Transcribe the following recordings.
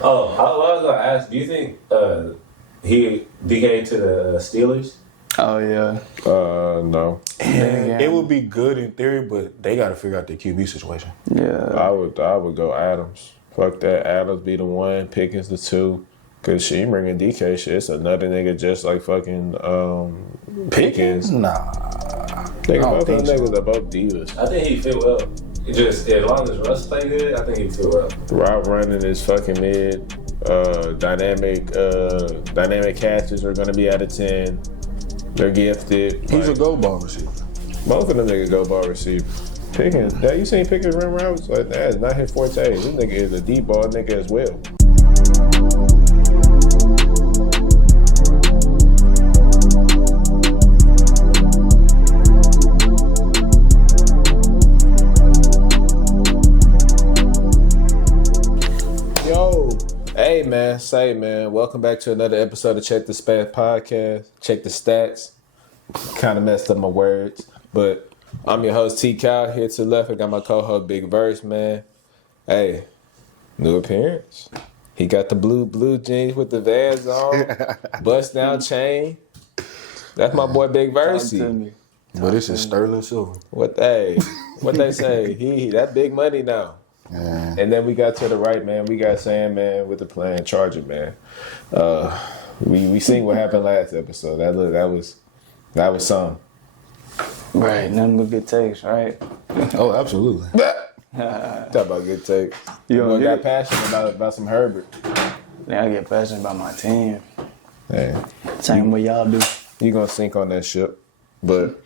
Oh, I was gonna ask. Do you think he became to the Steelers? Oh yeah. No. And it would be good in theory, but they got to figure out the QB situation. Yeah. I would go Adams. Fuck that. Adams be the one. Pickens the two. Cause she bringing DK shit. It's another nigga just like fucking Pickens. Nah. Nigga, both them think so. niggas are both divas. I think he fit well. Just as long as Russ play good, I think he fit well. Route running is fucking mid. Dynamic catches are gonna be out of 10. They're gifted. He's a go ball receiver. Both of them niggas go ball receiver. Pickens, yeah, you seen Pickens run routes? Like that is not his forte. This nigga is a deep ball nigga as well. Hey man, welcome back to another episode of Check the Stats podcast. Check the stats. Kind of messed up my words, but I'm your host T Cal. Here to the left, I got my co-host Big Verse, man. Hey, new appearance. He got the blue jeans with the Vans on, bust down chain. That's my boy Big Verse. But this is sterling silver. What they say? He that big money now. Yeah. And then we got to the right, man. We got Sandman with the plan, Charger, man. We seen what happened last episode. That was some. Right. Nothing but good takes, right? Oh, absolutely. Talk about good takes. You got passionate about some Herbert. Now I get passionate about my team. Hey, Same way y'all do. you gonna sink on that ship. But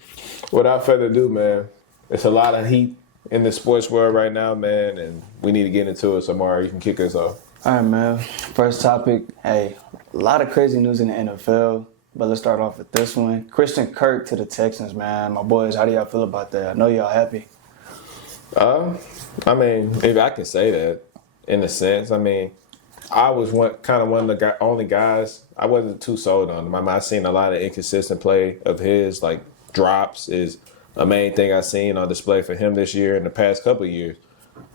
without further ado, man, it's a lot of heat in the sports world right now, man, and we need to get into it. So, Mario, you can kick us off. All right, man. First topic. Hey, a lot of crazy news in the NFL, but let's start off with this one. Christian Kirk to the Texans, man. My boys, how do y'all feel about that? I know y'all happy. I mean, if I can say that, in a sense, I mean, I was one of the only guys. I wasn't too sold on him. I mean, I've seen a lot of inconsistent play of his, like drops is a main thing I've seen on display for him this year and the past couple of years.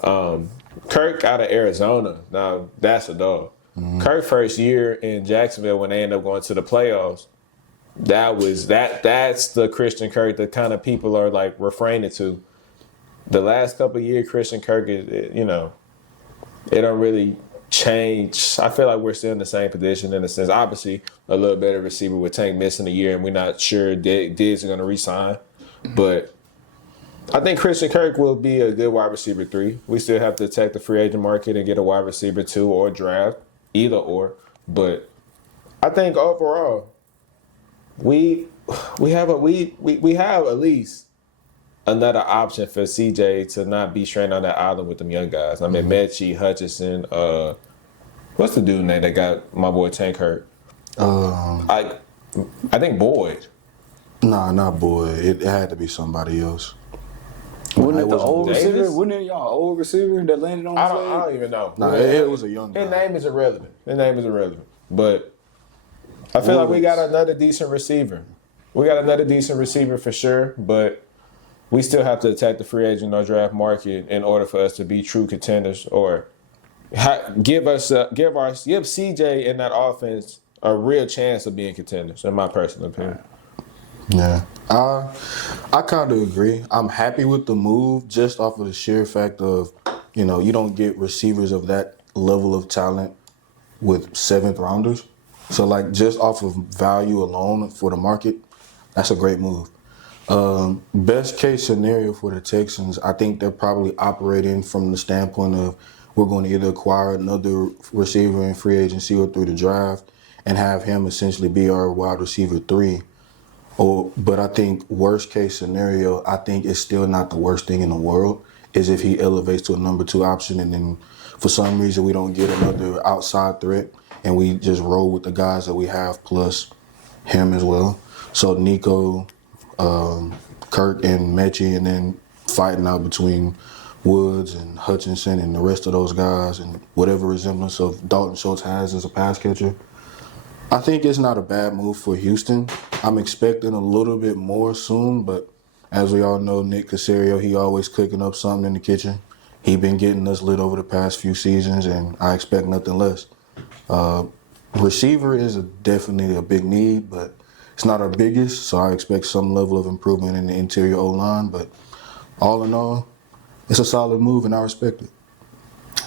Kirk out of Arizona, now that's a dog. Mm-hmm. Kirk first year in Jacksonville when they ended up going to the playoffs, that's the Christian Kirk that kind of people are like refraining to. The last couple of years, Christian Kirk is, it don't really change. I feel like we're still in the same position in a sense. Obviously, a little better receiver with Tank missing a year, and we're not sure Diggs are going to re-sign. But I think Christian Kirk will be a good wide receiver 3. We still have to attack the free agent market and get a wide receiver 2 or draft, either or. But I think overall, we have at least another option for CJ to not be straight on that island with them young guys. I mean, Mechie, Hutchinson, what's the dude name that got my boy Tank hurt? I think Boyd. Nah, not Boyd. It had to be somebody else. Wasn't it the old Davis? receiver? Wasn't it y'all old receiver that landed on I his leg? don't even know. Nah, it was a young guy. His name is irrelevant. But I feel like we got another decent receiver. For sure, but we still have to attack the free agent or draft market in order for us to be true contenders or give CJ in that offense a real chance of being contenders, in my personal opinion. Yeah. I kind of agree. I'm happy with the move just off of the sheer fact of, you don't get receivers of that level of talent with 7th rounders. So, like, just off of value alone for the market, that's a great move. Best case scenario for the Texans, I think they're probably operating from the standpoint of we're going to either acquire another receiver in free agency or through the draft and have him essentially be our wide receiver 3. But I think worst case scenario, I think it's still not the worst thing in the world, is if he elevates to a number 2 option and then for some reason we don't get another outside threat and we just roll with the guys that we have plus him as well. So Nico, Kirk and Mechie, and then fighting out between Woods and Hutchinson and the rest of those guys and whatever resemblance of Dalton Schultz has as a pass catcher. I think it's not a bad move for Houston. I'm expecting a little bit more soon, but as we all know, Nick Caserio, he always cooking up something in the kitchen. He been getting us lit over the past few seasons, and I expect nothing less. Receiver is definitely a big need, but it's not our biggest, so I expect some level of improvement in the interior O-line. But all in all, it's a solid move, and I respect it.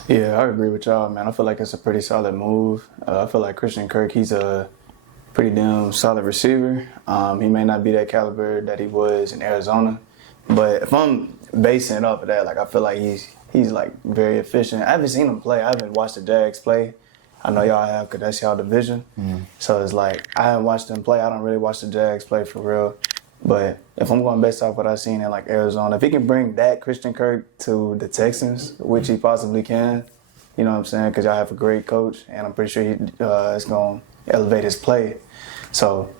Yeah, I agree with y'all, man. I feel like it's a pretty solid move. I feel like Christian Kirk, he's a pretty damn solid receiver. He may not be that caliber that he was in Arizona, but if I'm basing it off of that, like I feel like he's like very efficient. I haven't seen him play. I haven't watched the Jags play. I know y'all have because that's y'all division. So it's like I haven't watched them play. I don't really watch the Jags play for real. But if I'm going based off what I've seen in like Arizona, if he can bring that Christian Kirk to the Texans, which he possibly can, you know what I'm saying? Because y'all have a great coach, and I'm pretty sure it's going to elevate his play. So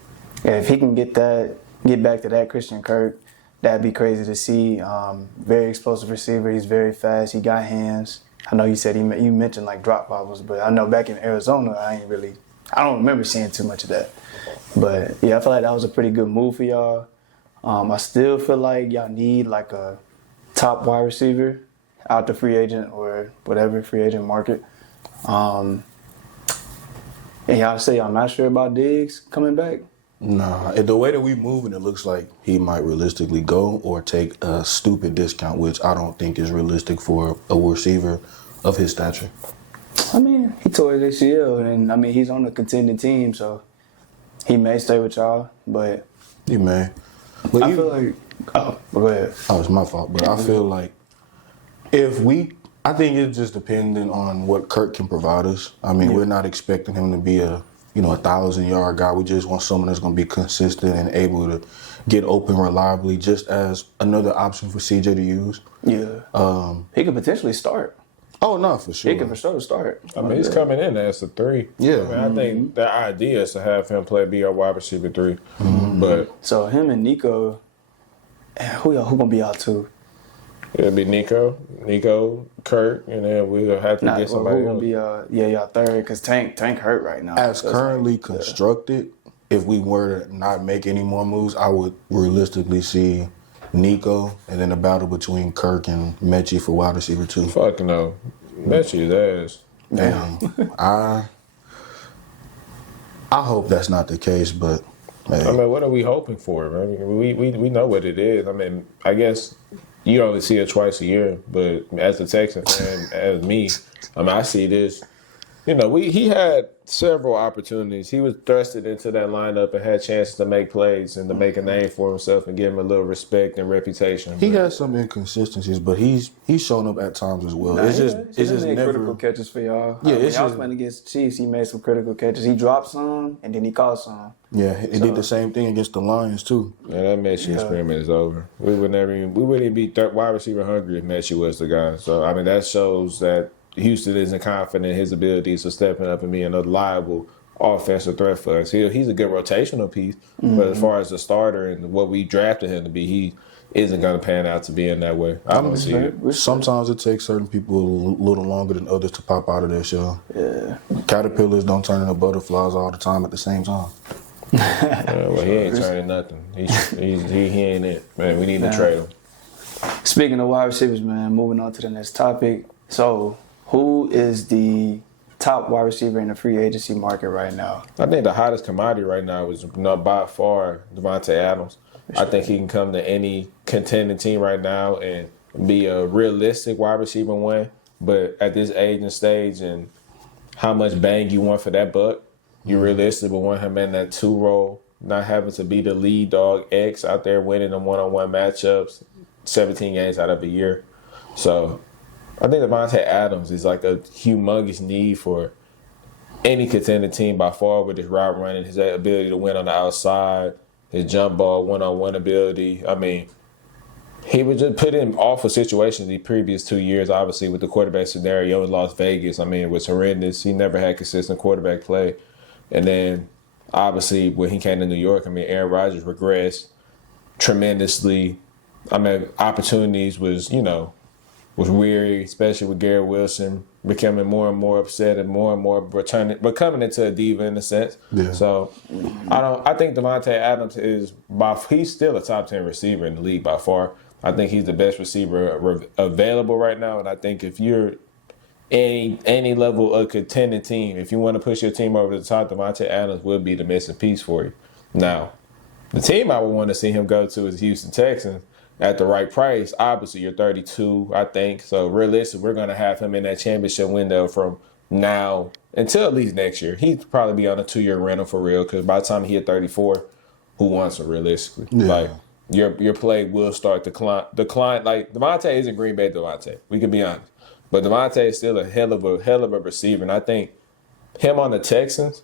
yeah, if he can get back to that Christian Kirk, that'd be crazy to see. Very explosive receiver. He's very fast. He got hands. I know you said you mentioned like drop bobbles, but I know back in Arizona, I don't remember seeing too much of that. But yeah, I feel like that was a pretty good move for y'all. I still feel like y'all need like a top wide receiver out the free agent or whatever free agent market. And y'all say y'all not sure about Diggs coming back? Nah, the way that we moving, it looks like he might realistically go or take a stupid discount, which I don't think is realistic for a receiver of his stature. I mean, he tore his ACL, and I mean he's on a contending team, so he may stay with y'all. But He may. But I feel like go ahead. Oh, it's my fault. But I feel like I think it's just dependent on what Kirk can provide us. I mean, we're not expecting him to be a 1,000-yard guy. We just want someone that's going to be consistent and able to get open reliably, just as another option for CJ to use. Yeah. He could potentially start. Oh, no, for sure. He could for sure start. I mean, he's coming in as a 3. Yeah. I mean, I think the idea is to have him be a wide receiver 3. But So him and Nico, who gonna be out too? it'll be Nico, Kirk, and then we'll have to get somebody who gonna else. be y'all third? Because Tank hurt right now. As So it's currently like, constructed, if we were to not make any more moves, I would realistically see Nico and then a battle between Kirk and Mechie for wide receiver 2. Fuck no. That's his ass. Damn. I hope that's not the case, but hey. I mean, what are we hoping for? I mean, we know what it is. I mean, I guess you only see it twice a year, but as a Texan fan, as me, I mean, I see this. You know, he had several opportunities. He was thrusted into that lineup and had chances to make plays and to make a name for himself and give him a little respect and reputation. He has some inconsistencies, but he's shown up at times as well. Nah, it's he just made never critical catches for y'all. Yeah, When it's y'all was just- playing against the Chiefs, he made some critical catches. He dropped some and then he caught some. Yeah, it did the same thing against the Lions too. Yeah, that Messi experiment is over. We wouldn't even be wide receiver hungry if Messi was the guy. So I mean, that shows that Houston isn't confident in his abilities of stepping up and being a reliable offensive threat for us. He's a good rotational piece, but as far as the starter and what we drafted him to be, he isn't going to pan out to be in that way. I don't see it. Sometimes it takes certain people a little longer than others to pop out of their shell. Yeah. Caterpillars don't turn into butterflies all the time at the same time. Well, he ain't turning nothing. He ain't it. Man, we need to trade him. Speaking of wide receivers, man, moving on to the next topic. So, who is the top wide receiver in the free agency market right now? I think the hottest commodity right now is by far Devontae Adams. I think he can come to any contending team right now and be a realistic wide receiver 1. But at this age and stage and how much bang you want for that buck, you realistic, but want him in that 2 role, not having to be the lead dog X out there winning them one-on-one matchups, 17 games out of a year. So I think Devontae Adams is like a humongous need for any contending team by far with his route running, his ability to win on the outside, his jump ball, one-on-one ability. I mean, he was just put in awful situations the previous 2 years, obviously, with the quarterback scenario in Las Vegas. I mean, it was horrendous. He never had consistent quarterback play. And then, obviously, when he came to New York, I mean, Aaron Rodgers regressed tremendously. I mean, opportunities was weary, especially with Garrett Wilson becoming more and more upset and more becoming into a diva in a sense. Yeah. So I think Devontae Adams he's still a top 10 receiver in the league by far. I think he's the best receiver available right now, and I think if you're any level of contending team, if you want to push your team over the top, Devontae Adams will be the missing piece for you. Now, the team I would want to see him go to is Houston Texans at the right price. Obviously, you're 32, I think. So, realistically, we're going to have him in that championship window from now until at least next year. He'd probably be on a 2-year rental for real because by the time he hit 34, who wants him realistically? Yeah. Like, your play will start to decline. Like, Devontae isn't Green Bay Devontae. We can be honest. But Devontae is still a hell of a receiver. And I think him on the Texans,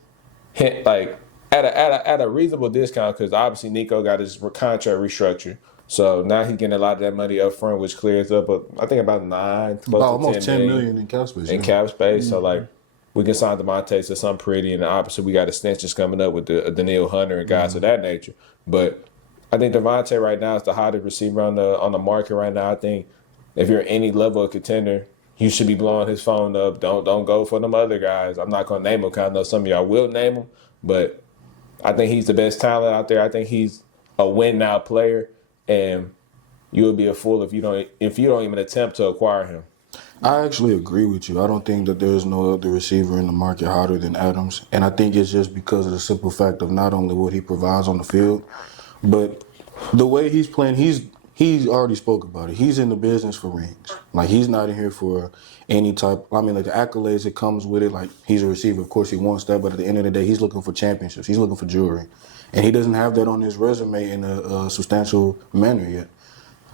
like, at a reasonable discount, because obviously Nico got his contract restructured. So now he's getting a lot of that money up front, which clears up, I think, about almost 10 million in cap space. Cap space. Mm-hmm. So, like, we can sign Devontae to something pretty. And obviously, we got extensions coming up with the Daniil Hunter and guys of that nature. But I think Devontae right now is the hottest receiver on the market right now. I think if you're any level of contender, you should be blowing his phone up. Don't go for them other guys. I'm not going to name them because I know some of y'all will name them. But I think he's the best talent out there. I think he's a win-now player. And you'll be a fool if you don't even attempt to acquire him. I actually agree with you. I don't think that there's no other receiver in the market hotter than Adams. And I think it's just because of the simple fact of not only what he provides on the field, but the way he's playing. He's already spoke about it. He's in the business for rings. Like, he's not in here for any type. I mean, like, the accolades that comes with it. Like, he's a receiver. Of course, he wants that. But at the end of the day, he's looking for championships. He's looking for jewelry. And he doesn't have that on his resume in a substantial manner yet.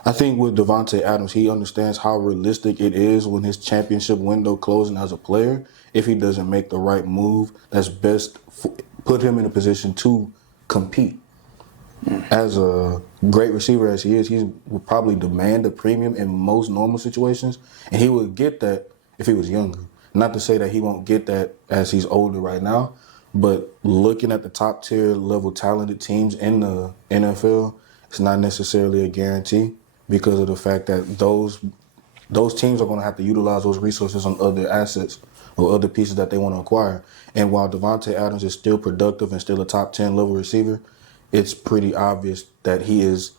I think with Devontae Adams, he understands how realistic it is when his championship window closing as a player. If he doesn't make the right move, that's best put him in a position to compete. As a great receiver as he is, he would probably demand a premium in most normal situations, and he would get that if he was younger. Not to say that he won't get that as he's older right now, but looking at the top tier level talented teams in the NFL, it's not necessarily a guarantee because of the fact that those teams are going to have to utilize those resources on other assets or other pieces that they want to acquire. And while Devontae Adams is still productive and still a top 10 level receiver, it's pretty obvious that he is,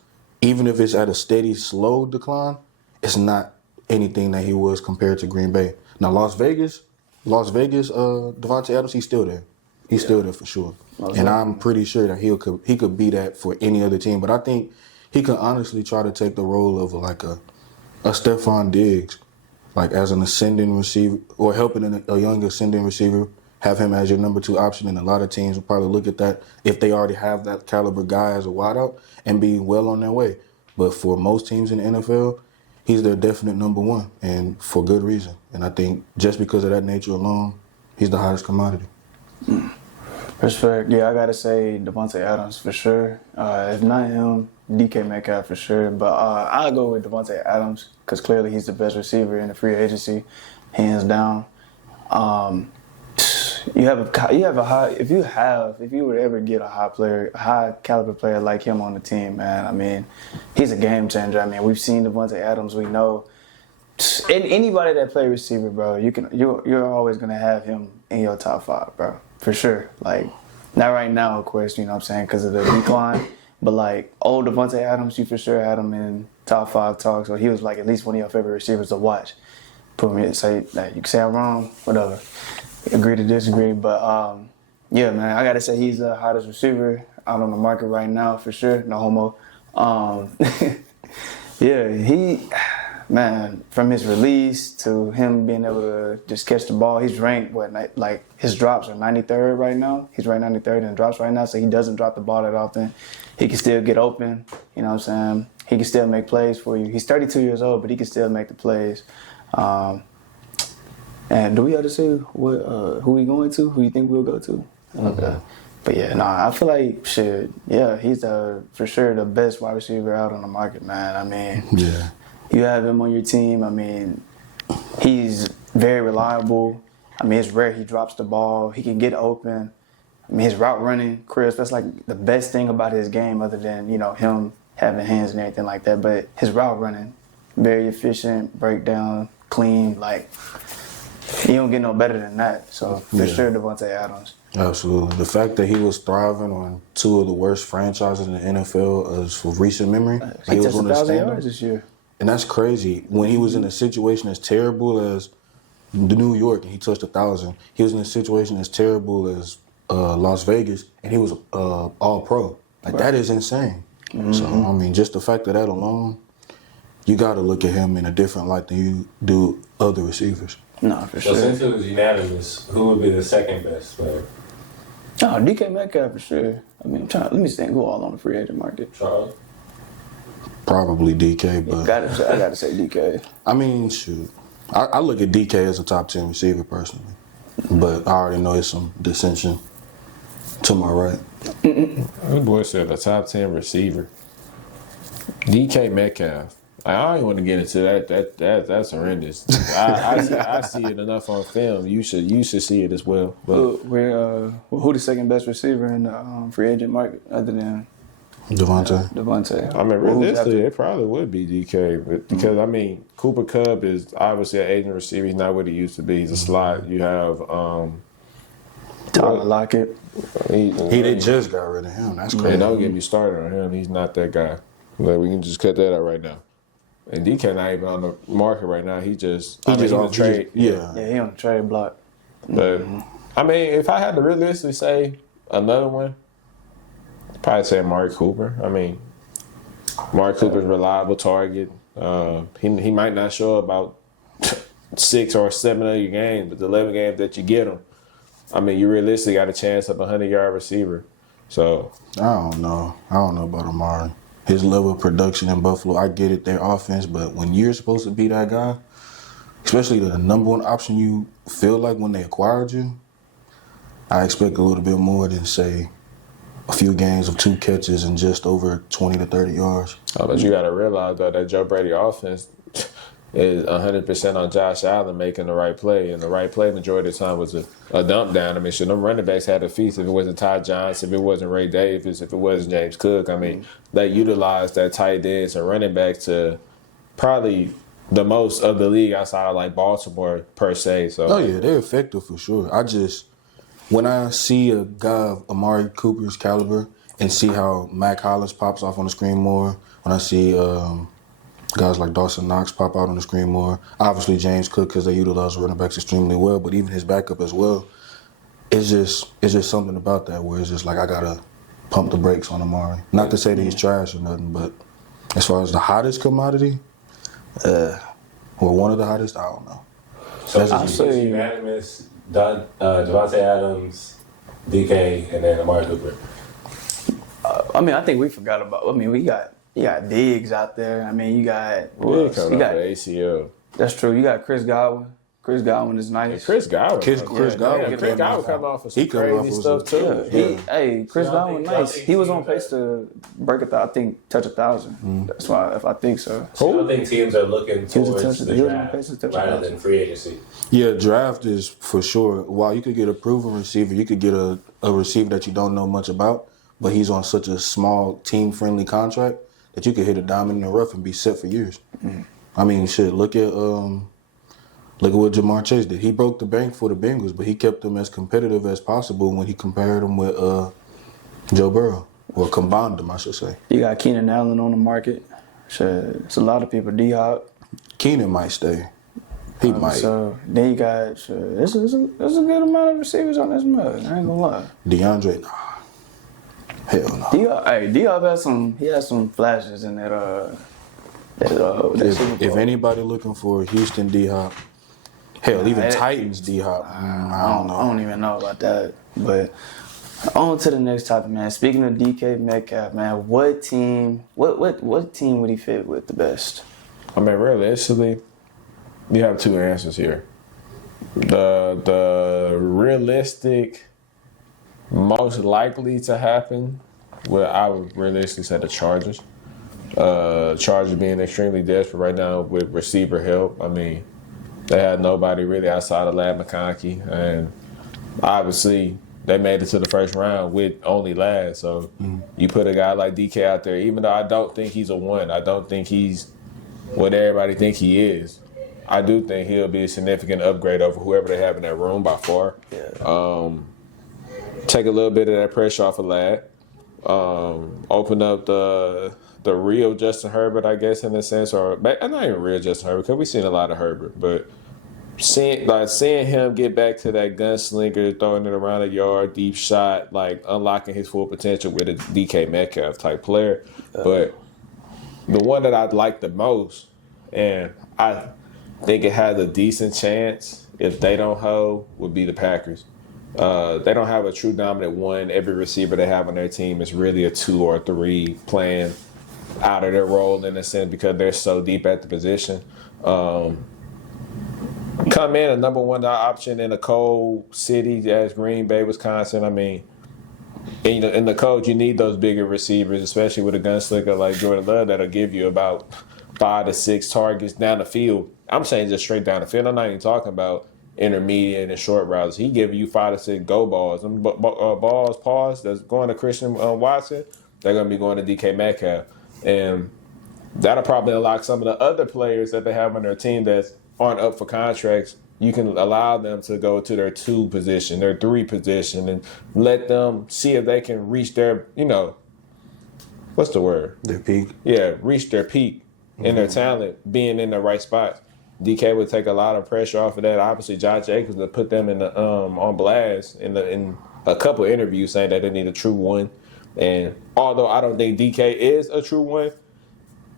even if it's at a steady, slow decline, it's not anything that he was compared to Green Bay. Now, Las Vegas, Devontae Adams, he's still there. He's still there for sure. And I'm pretty sure that he could be that for any other team. But I think he could honestly try to take the role of like a Stephon Diggs, like as an ascending receiver, or helping a young ascending receiver, have him as your number 2 option. And a lot of teams will probably look at that if they already have that caliber guy as a wideout and be well on their way. But for most teams in the NFL, he's their definite number 1, and for good reason. And I think just because of that nature alone, he's the hottest commodity. Respect. Yeah, I got to say Devontae Adams for sure. If not him, DK Metcalf for sure. But I'll go with Devontae Adams because clearly he's the best receiver in the free agency, hands down. If you would ever get a high caliber player like him on the team, man, I mean, he's a game changer. I mean, we've seen Devontae Adams. We know anybody that play receiver, bro, you're always gonna have him in your top 5, bro, for sure. Like, not right now, of course, you know what I'm saying, because of the decline. But like old Devontae Adams, you for sure had him in top 5 talks, or he was like at least one of your favorite receivers to watch. Put me say that you can say I'm wrong, whatever. Agree to disagree, but yeah, man, I gotta say he's the hottest receiver out on the market right now for sure. No homo. Yeah, man, from his release to him being able to just catch the ball, he's ranked like his drops are 93rd right now. He's ranked 93rd in drops right now, so he doesn't drop the ball that often. He can still get open. You know what I'm saying? He can still make plays for you. He's 32 years old, but he can still make the plays. And do we have to say who we going to? Who you think we'll go to? Okay. But yeah, I feel like shit. Yeah, he's for sure the best wide receiver out on the market, man. I mean, yeah, you have him on your team. I mean, he's very reliable. I mean, it's rare he drops the ball. He can get open. I mean, his route running, Chris, that's like the best thing about his game, other than him having hands and everything like that. But his route running, very efficient, breakdown, clean, like. He don't get no better than that. So for sure, Devontae Adams. Absolutely. The fact that he was thriving on two of the worst franchises in the NFL as for recent memory. He was touched on the 1,000 stand-up. yards this year. And that's crazy. When he was in a situation as terrible as the New York and he touched 1,000, he was in a situation as terrible as Las Vegas and he was all-pro. Like, that is insane. So, I mean, just the fact of that alone, you got to look at him in a different light than you do other receivers. No, for So sure. since it was unanimous, who would be the second best player? Oh, DK Metcalf for sure. I mean, let me think who all on the free agent market. Charles? Probably DK, but I gotta say DK. I mean, shoot. I look at DK as a top 10 receiver personally, but I already know it's some dissension to my right. The boy said a top 10 receiver. DK Metcalf. I don't even want to get into that. That's horrendous. I see it enough on film. You should see it as well. But Who the second best receiver in the free agent market other than Devontae. I mean, realistically, it probably would be DK, but because I mean, Cooper Kupp is obviously an agent receiver. He's not what he used to be. He's a slot. You have Tyler Lockett. They just got rid of him. That's crazy. And don't get me started on him. He's not that guy. Like, we can just cut that out right now. And DK not even on the market right now. He just on the trade. Yeah, Yeah, he on the trade block. But I mean, if I had to realistically say another one, I'd probably say Amari Cooper. I mean, Amari Cooper's a reliable target. He might not show about 6 or 7 of your games, but the 11 games that you get him, I mean, you realistically got a chance of a 100-yard receiver. So I don't know about Amari. His level of production in Buffalo, I get it, their offense, but when you're supposed to be that guy, especially the number one option you feel like when they acquired you, I expect a little bit more than, say, a few games of 2 catches and just over 20 to 30 yards. but you got to realize, though, that Joe Brady offense is 100% on Josh Allen making the right play, and the right play majority of the time was a dump down. I mean, them running backs had a feast. If it wasn't Ty Johnson, if it wasn't Ray Davis, if it wasn't James Cook, I mean, they utilized that tight ends and running back to probably the most of the league outside of like Baltimore per se. So Oh yeah, they're effective for sure. When I see a guy of Amari Cooper's caliber and see how Mac Hollins pops off on the screen more, when I see guys like Dawson Knox pop out on the screen more, obviously James Cook because they utilize running backs extremely well, but even his backup as well, it's just something about that where it's just like I gotta pump the brakes on Amari. Not to say that he's trash or nothing, but as far as the hottest commodity, or one of the hottest, I don't know. So I'll say unanimous, Devontae Adams, DK, and then Amari Cooper. I mean, I think we forgot about. I mean, you got Diggs out there. I mean, you got yeah, coming off the ACL. That's true. You got Chris Godwin. Chris Godwin is nice. Chris Godwin. Chris Godwin come off of some crazy stuff too. Chris Godwin nice. He was on pace to break I think touch 1,000. That's why if I think so. So I think teams are looking towards the he was on pace draft to touch rather 1,000. than free agency. Yeah, draft is for sure. While you could get a proven receiver, you could get a receiver that you don't know much about, but he's on such a small team-friendly contract that you could hit a diamond in the rough and be set for years. I mean, shit, look at what Jamar Chase did. He broke the bank for the Bengals, but he kept them as competitive as possible when he compared them with Joe Burrow. Or combined them, I should say. You got Keenan Allen on the market. Shit, it's a lot of people. D-Hop. Keenan might stay. He might. So then you got there's a good amount of receivers on this mug. I ain't gonna lie. DeAndre, nah. Hell no. D-Hop had some flashes in that Super Bowl. If anybody looking for Houston D-Hop, hell, even Titans D-Hop, I don't know. I don't even know about that. But on to the next topic, man. Speaking of DK Metcalf, man, what team would he fit with the best? I mean, realistically, you have 2 answers here. The realistic, most likely to happen, well, I would realistically say the Chargers. Chargers being extremely desperate right now with receiver help. I mean, they had nobody really outside of Ladd McConkey, and obviously they made it to the first round with only Ladd. So you put a guy like DK out there, even though I don't think he's a 1, I don't think he's what everybody think he is. I do think he'll be a significant upgrade over whoever they have in that room by far. Yeah. Take a little bit of that pressure off of Lad. Open up the real Justin Herbert, I guess, in a sense, or not even real Justin Herbert, because we've seen a lot of Herbert, but seeing him get back to that gunslinger, throwing it around the yard, deep shot, like unlocking his full potential with a DK Metcalf type player. But the one that I'd like the most, and I think it has a decent chance if they don't hold, would be the Packers. They don't have a true dominant one. Every receiver they have on their team is really a 2 or 3 playing out of their role in a sense because they're so deep at the position. Come in a number one option in a cold city as Green Bay, Wisconsin. I mean, in the cold, you need those bigger receivers, especially with a gunslinger like Jordan Love that'll give you about 5 to 6 targets down the field. I'm saying just straight down the field. I'm not even talking about intermediate and short routes. He giving you 5 to 6 go balls. And balls that's going to Christian Watson, they're going to be going to DK Metcalf. And that'll probably unlock some of the other players that they have on their team that aren't up for contracts. You can allow them to go to their 2 position, their 3 position, and let them see if they can reach their, what's the word? Their peak. Yeah, reach their peak in their talent, being in the right spots. DK would take a lot of pressure off of that. Obviously, Josh Jacobs would put them in the on blast in a couple of interviews saying that they need a true one. And although I don't think DK is a true one,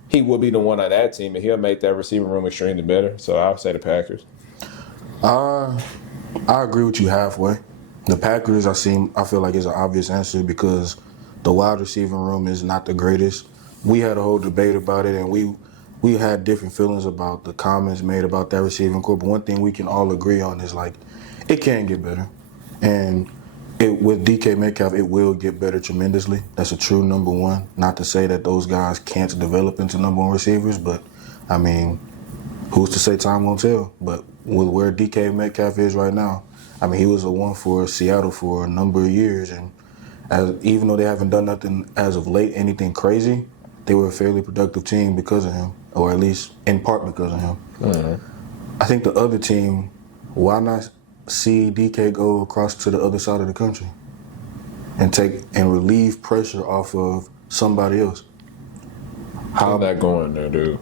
he will be the one on that team, and he'll make that receiving room extremely better. So I'll say the Packers. I agree with you halfway. The Packers, I feel like is an obvious answer because the wide receiving room is not the greatest. We had a whole debate about it, and we had different feelings about the comments made about that receiving corps. But one thing we can all agree on is like it can get better, and with DK Metcalf, it will get better tremendously. That's a true number one. Not to say that those guys can't develop into number one receivers, but I mean, who's to say time won't tell? But with where DK Metcalf is right now, I mean, he was a one for Seattle for a number of years, and even though they haven't done nothing as of late, anything crazy, they were a fairly productive team because of him, or at least in part because of him. Mm-hmm. I think the other team, why not see DK go across to the other side of the country and relieve pressure off of somebody else? How's that going there, dude?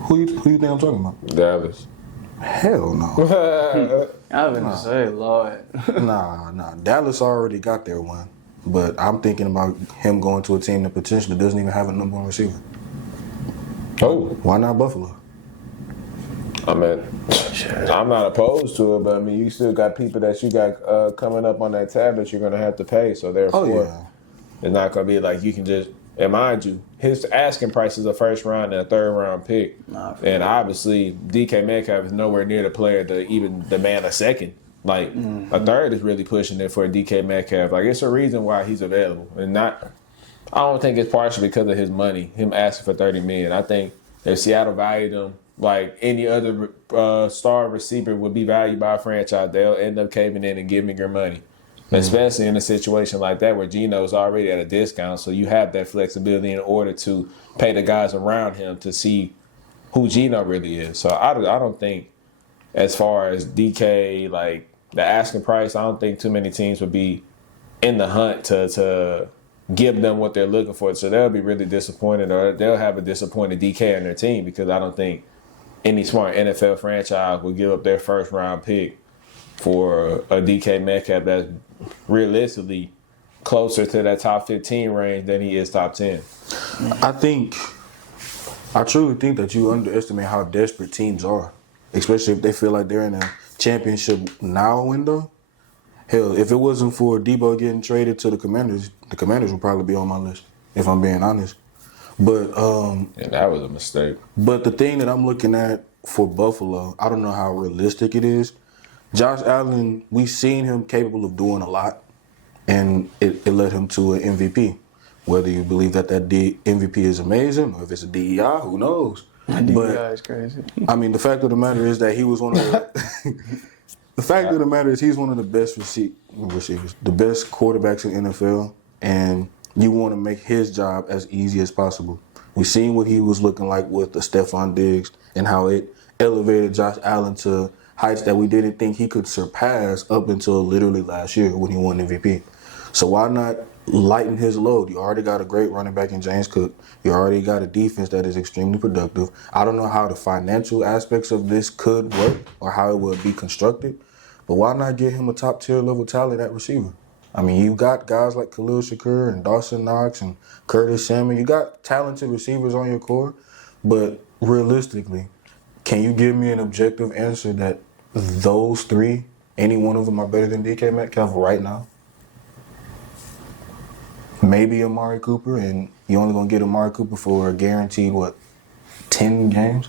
Who you think I'm talking about? Dallas. Hell no. I was gonna say, Lord. Nah. Dallas already got their one. But I'm thinking about him going to a team that potentially doesn't even have a number one receiver. Oh. Why not Buffalo? I mean, I'm not opposed to it, but I mean, you still got people that you got coming up on that tab that you're going to have to pay. So therefore, it's not going to be like you can just, and mind you, his asking price is a first round and a third round pick. And obviously, DK Metcalf is nowhere near the player to even demand a second. Like, a third is really pushing it for DK Metcalf. Like, it's a reason why he's available. And I don't think it's partially because of his money, him asking for $30 million. I think if Seattle valued him like any other star receiver would be valued by a franchise, they'll end up caving in and giving your money. Especially in a situation like that where Geno's already at a discount, so you have that flexibility in order to pay the guys around him to see who Geno really is. So I don't think, as far as DK, like the asking price, I don't think too many teams would be in the hunt to give them what they're looking for. So they'll be really disappointed, or they'll have a disappointed DK on their team, because I don't think any smart NFL franchise would give up their first round pick for a DK Metcalf that's realistically closer to that top 15 range than he is top 10. I truly think that you underestimate how desperate teams are, especially if they feel like they're in a championship now window. Hell, if it wasn't for Debo getting traded to the Commanders would probably be on my list, if I'm being honest. But and that was a mistake. But the thing that I'm looking at for Buffalo, I don't know how realistic it is. Josh Allen, we've seen him capable of doing a lot, and it led him to an MVP. Whether you believe that MVP is amazing or if it's a DEI, who knows? DEI is crazy. I mean, the fact of the matter is that he was one of the the fact of the matter is he's one of the best receivers, the best quarterbacks in the NFL, and you want to make his job as easy as possible. We've seen what he was looking like with the Stephon Diggs and how it elevated Josh Allen to heights that we didn't think he could surpass up until literally last year when he won MVP. So why not lighten his load? You already got a great running back in James Cook. You already got a defense that is extremely productive. I don't know how the financial aspects of this could work or how it would be constructed, but why not get him a top-tier level talent at receiver? I mean, you got guys like Khalil Shakur and Dawson Knox and Curtis Samuel. You got talented receivers on your core, but realistically, can you give me an objective answer that those three, any one of them are better than DK Metcalf right now? Maybe Amari Cooper, and you're only going to get Amari Cooper for a guaranteed, 10 games?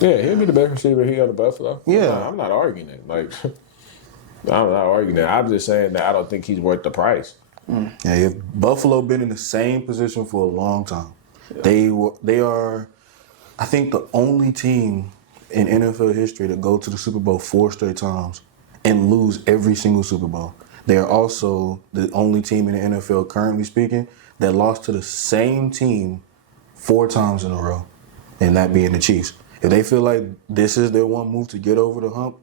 Yeah, he'll be the best receiver here at Buffalo. Yeah. I'm not arguing it. Like, I'm not arguing that. I'm just saying that I don't think he's worth the price. Yeah, if Buffalo been in the same position for a long time. Yeah. They are, I think, the only team in NFL history to go to the Super Bowl 4 straight times and lose every single Super Bowl. They are also the only team in the NFL, currently speaking, that lost to the same team 4 times in a row, and that being the Chiefs. If they feel like this is their one move to get over the hump,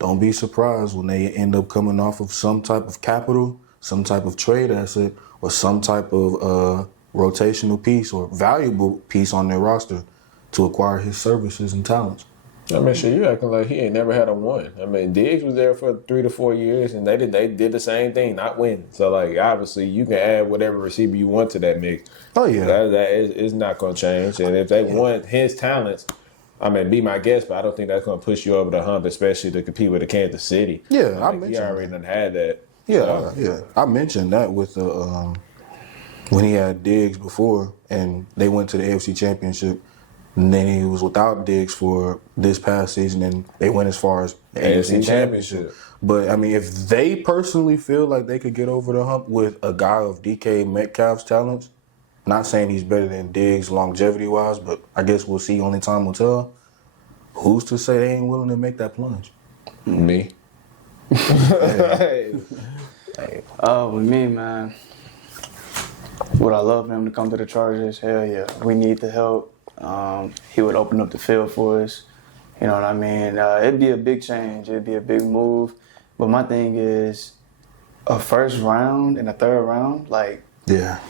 don't be surprised when they end up coming off of some type of capital, some type of trade asset, or some type of rotational piece or valuable piece on their roster to acquire his services and talents. I mean, sure, you acting like he ain't never had a win. I mean, Diggs was there for 3 to 4 years, and they did the same thing, not win. So, like, obviously, you can add whatever receiver you want to that mix. Oh, yeah. That is not going to change. And if they want his talents, I mean, be my guest, but I don't think that's going to push you over the hump, especially to compete with the Kansas City. Yeah, I He mentioned already done had that. Yeah, yeah. I mentioned that with the when he had Diggs before, and they went to the AFC Championship. And then he was without Diggs for this past season, and they went as far as the AFC Championship. But, I mean, if they personally feel like they could get over the hump with a guy of DK Metcalf's talents, not saying he's better than Diggs longevity-wise, but I guess we'll see. Only time will tell. Who's to say they ain't willing to make that plunge? Me. With me, man, would I love for him to come to the Chargers? Hell yeah. We need the help. He would open up the field for us. You know what I mean? It'd be a big change. It'd be a big move. But my thing is, a first round and a third round, like, Yeah.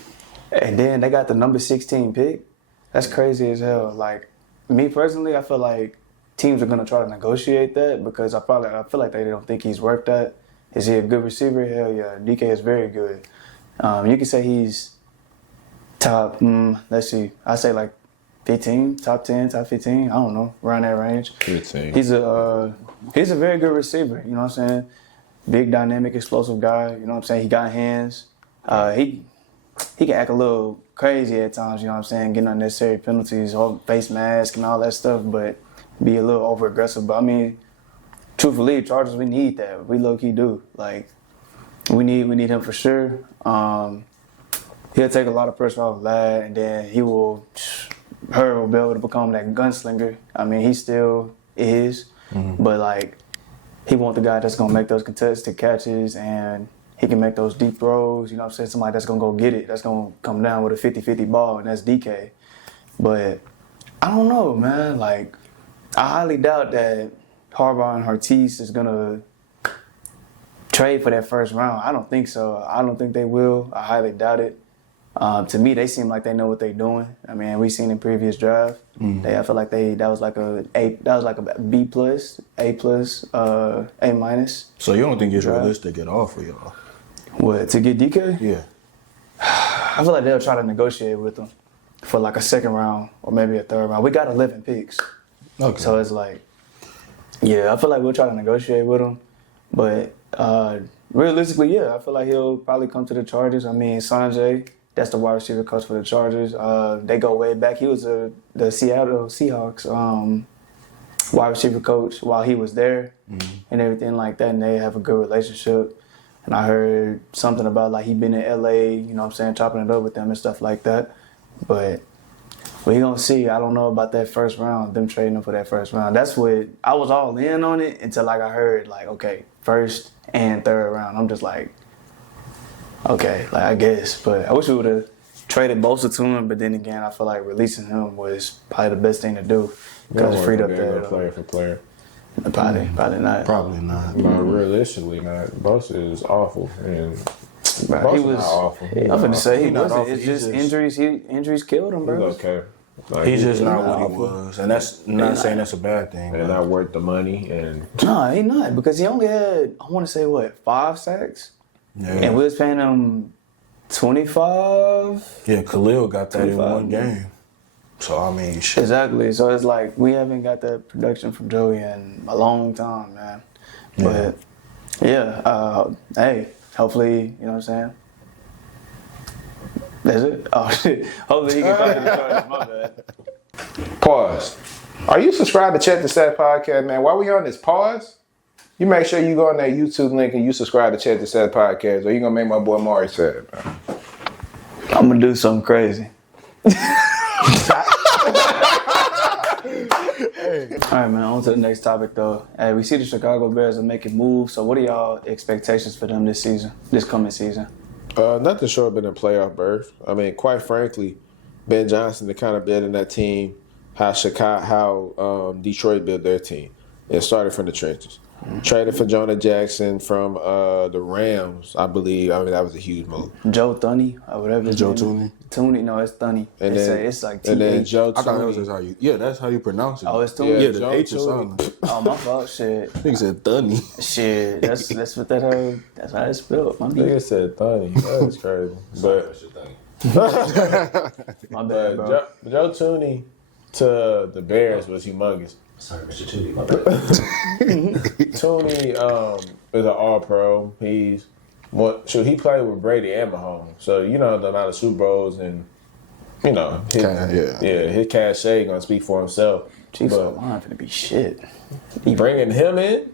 and then they got the number 16 pick. That's crazy as hell. Like, me personally, I feel like teams are gonna try to negotiate that because I feel like they don't think he's worth that. Is he a good receiver? Hell yeah. DK is very good. You can say he's top, let's see, I say like 15, top 10, top 15, I don't know, around that range. 15. He's a very good receiver, you know what I'm saying? Big, dynamic, explosive guy, you know what I'm saying? He got hands. He can act a little crazy at times, you know what I'm saying? Getting unnecessary penalties, whole face mask and all that stuff, but be a little over aggressive. But I mean, truthfully, Chargers, we need that. We low key do. Like, we need him for sure. He'll take a lot of pressure off Vlad, and then he will be able to become that gunslinger. I mean, he still is, but like, he want the guy that's gonna make those contested catches, and he can make those deep throws. You know what I'm saying? Somebody that's gonna go get it, that's gonna come down with a 50-50 ball, and that's DK. But I don't know, man. Like, I highly doubt that Harbaugh and Ortiz is gonna trade for that first round. I don't think so. I don't think they will. I highly doubt it. To me, they seem like they know what they're doing. I mean, we seen in previous draft. I feel like that was like a B plus, A plus, A minus. So you don't think it's realistic at all for y'all? What, to get DK? Yeah. I feel like they'll try to negotiate with them for like a second round or maybe a third round. We got 11 picks. Okay. So it's like, yeah, I feel like we'll try to negotiate with him. But realistically, yeah, I feel like he'll probably come to the Chargers. I mean, Sanjay, that's the wide receiver coach for the Chargers. They go way back. He was the Seattle Seahawks wide receiver coach while he was there and everything like that. And they have a good relationship. And I heard something about like he been in LA, you know what I'm saying, chopping it up with them and stuff like that. But we're going to see. I don't know about that first round, them trading him for that first round. That's what I was all in on it until like I heard like, okay, first and third round. I'm just like, okay, like I guess. But I wish we would have traded Bosa to him, but then again, I feel like releasing him was probably the best thing to do because it freed up that player for player. Probably not. Probably not. But realistically, not. Bosa is awful, and Bro, he was not awful. I'm gonna say he not wasn't. awful. It's He's just just- injuries. Injuries killed him, bro. He's okay. Like, He's just not not what he was, and that's not saying that's a bad thing. and not worth the money. And No, he not because he only had I want to say 5 sacks, Yeah, and we was paying him 25. yeah. Khalil got that in 25, one game. So I mean, shit. Exactly. So it's like we haven't got that production from Joey in a long time, man. But yeah, hey, hopefully, you know what I'm saying. That's it. Oh shit. Hopefully he can play the Chargers. My bad. Pause. Are you subscribed to Check the Stat Podcast, man? While we on this pause, you make sure you go on that YouTube link and you subscribe to Check the Stat Podcast, or you gonna make my boy Maury sad, man. I'm gonna do something crazy. All right, man. On to the next topic, though. Hey, we see the Chicago Bears are making moves. So, what are y'all expectations for them this season, this coming season? nothing short of a playoff berth. I mean, quite frankly, Ben Johnson to kind of building that team, how Detroit built their team. It started from the trenches. Traded for Jonah Jackson from the Rams, I believe. I mean, that was a huge move. Joe Thuney or whatever. his Joe name is. Tooney? Tooney, no, it's Thuney. And It's like and then T-H. Joe I thought that was Tooney. just how you. Yeah, that's how you pronounce it. Oh, it's Tooney? Yeah, Yeah, the Joe H is Tooney. silent. Oh, my fault. Shit. Nigga said Thunny. Shit. That's what that that's how it's spelled. My Nigga bad. said Thunny. That was crazy. But My bad, bro. Joe Tooney to the Bears was humongous. Sorry, Mr. Tooney, my bad. Tooney is an All-Pro. He played with Brady and Mahomes, so you know the amount of Super Bowls and his, his cachet gonna speak for himself. Chiefs But line finna be shit. bringing him in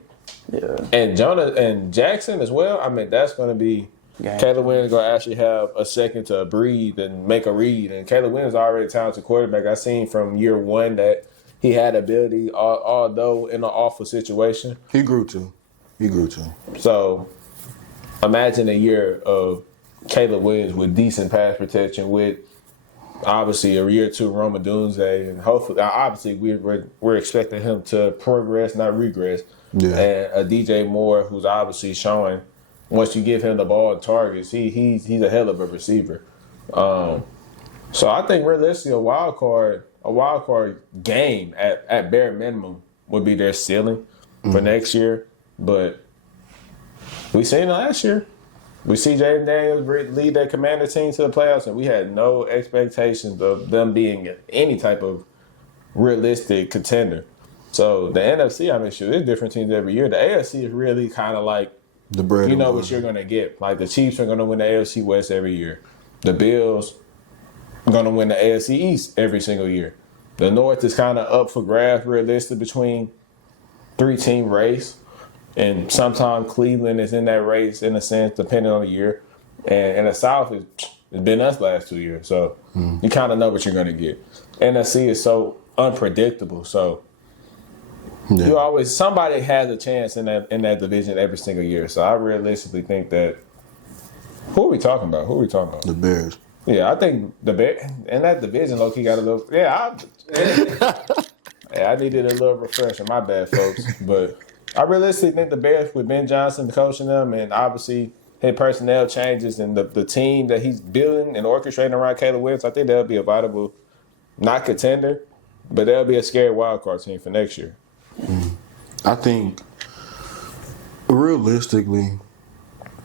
Yeah. and Jonah and Jackson as well, I mean that's gonna be. Game. Caleb Williams gonna actually have a second to breathe and make a read, and Caleb Williams is already a talented quarterback. I seen from year one that he had ability, although in an awful situation. He grew too. So imagine a year of Caleb Williams with decent pass protection, with obviously a year or two of Roma Dunze, and hopefully, obviously, we're expecting him to progress, not regress. Yeah. And a DJ Moore, who's obviously showing once you give him the ball and targets, he's a hell of a receiver. So I think realistically, a wild card game at bare minimum would be their ceiling for next year. But we seen it last year. We see Jaden Daniels lead that Commander team to the playoffs, and we had no expectations of them being any type of realistic contender. So the NFC, I mean, sure, there's different teams every year. The AFC is really kind of like, The bread. you know and what butter. you're going to get. Like the Chiefs are going to win the AFC West every year. The Bills are going to win the AFC East every single year. The North is kind of up for grabs realistic between 3-team race. And sometimes Cleveland is in that race in a sense, depending on the year. And the South it's been us last 2 years. So you kind of know what you're going to get. NFC is so unpredictable. So you always, somebody has a chance in that division every single year. So I realistically think that, who are we talking about? The Bears. Yeah, I think the Bears in that division, low key got a little. Yeah, I needed a little refresher. My bad, folks. But I realistically think the Bears, with Ben Johnson coaching them, and obviously his personnel changes and the team that he's building and orchestrating around Caleb Williams, I think they'll be a viable, not contender, but they'll be a scary wild card team for next year. I think realistically,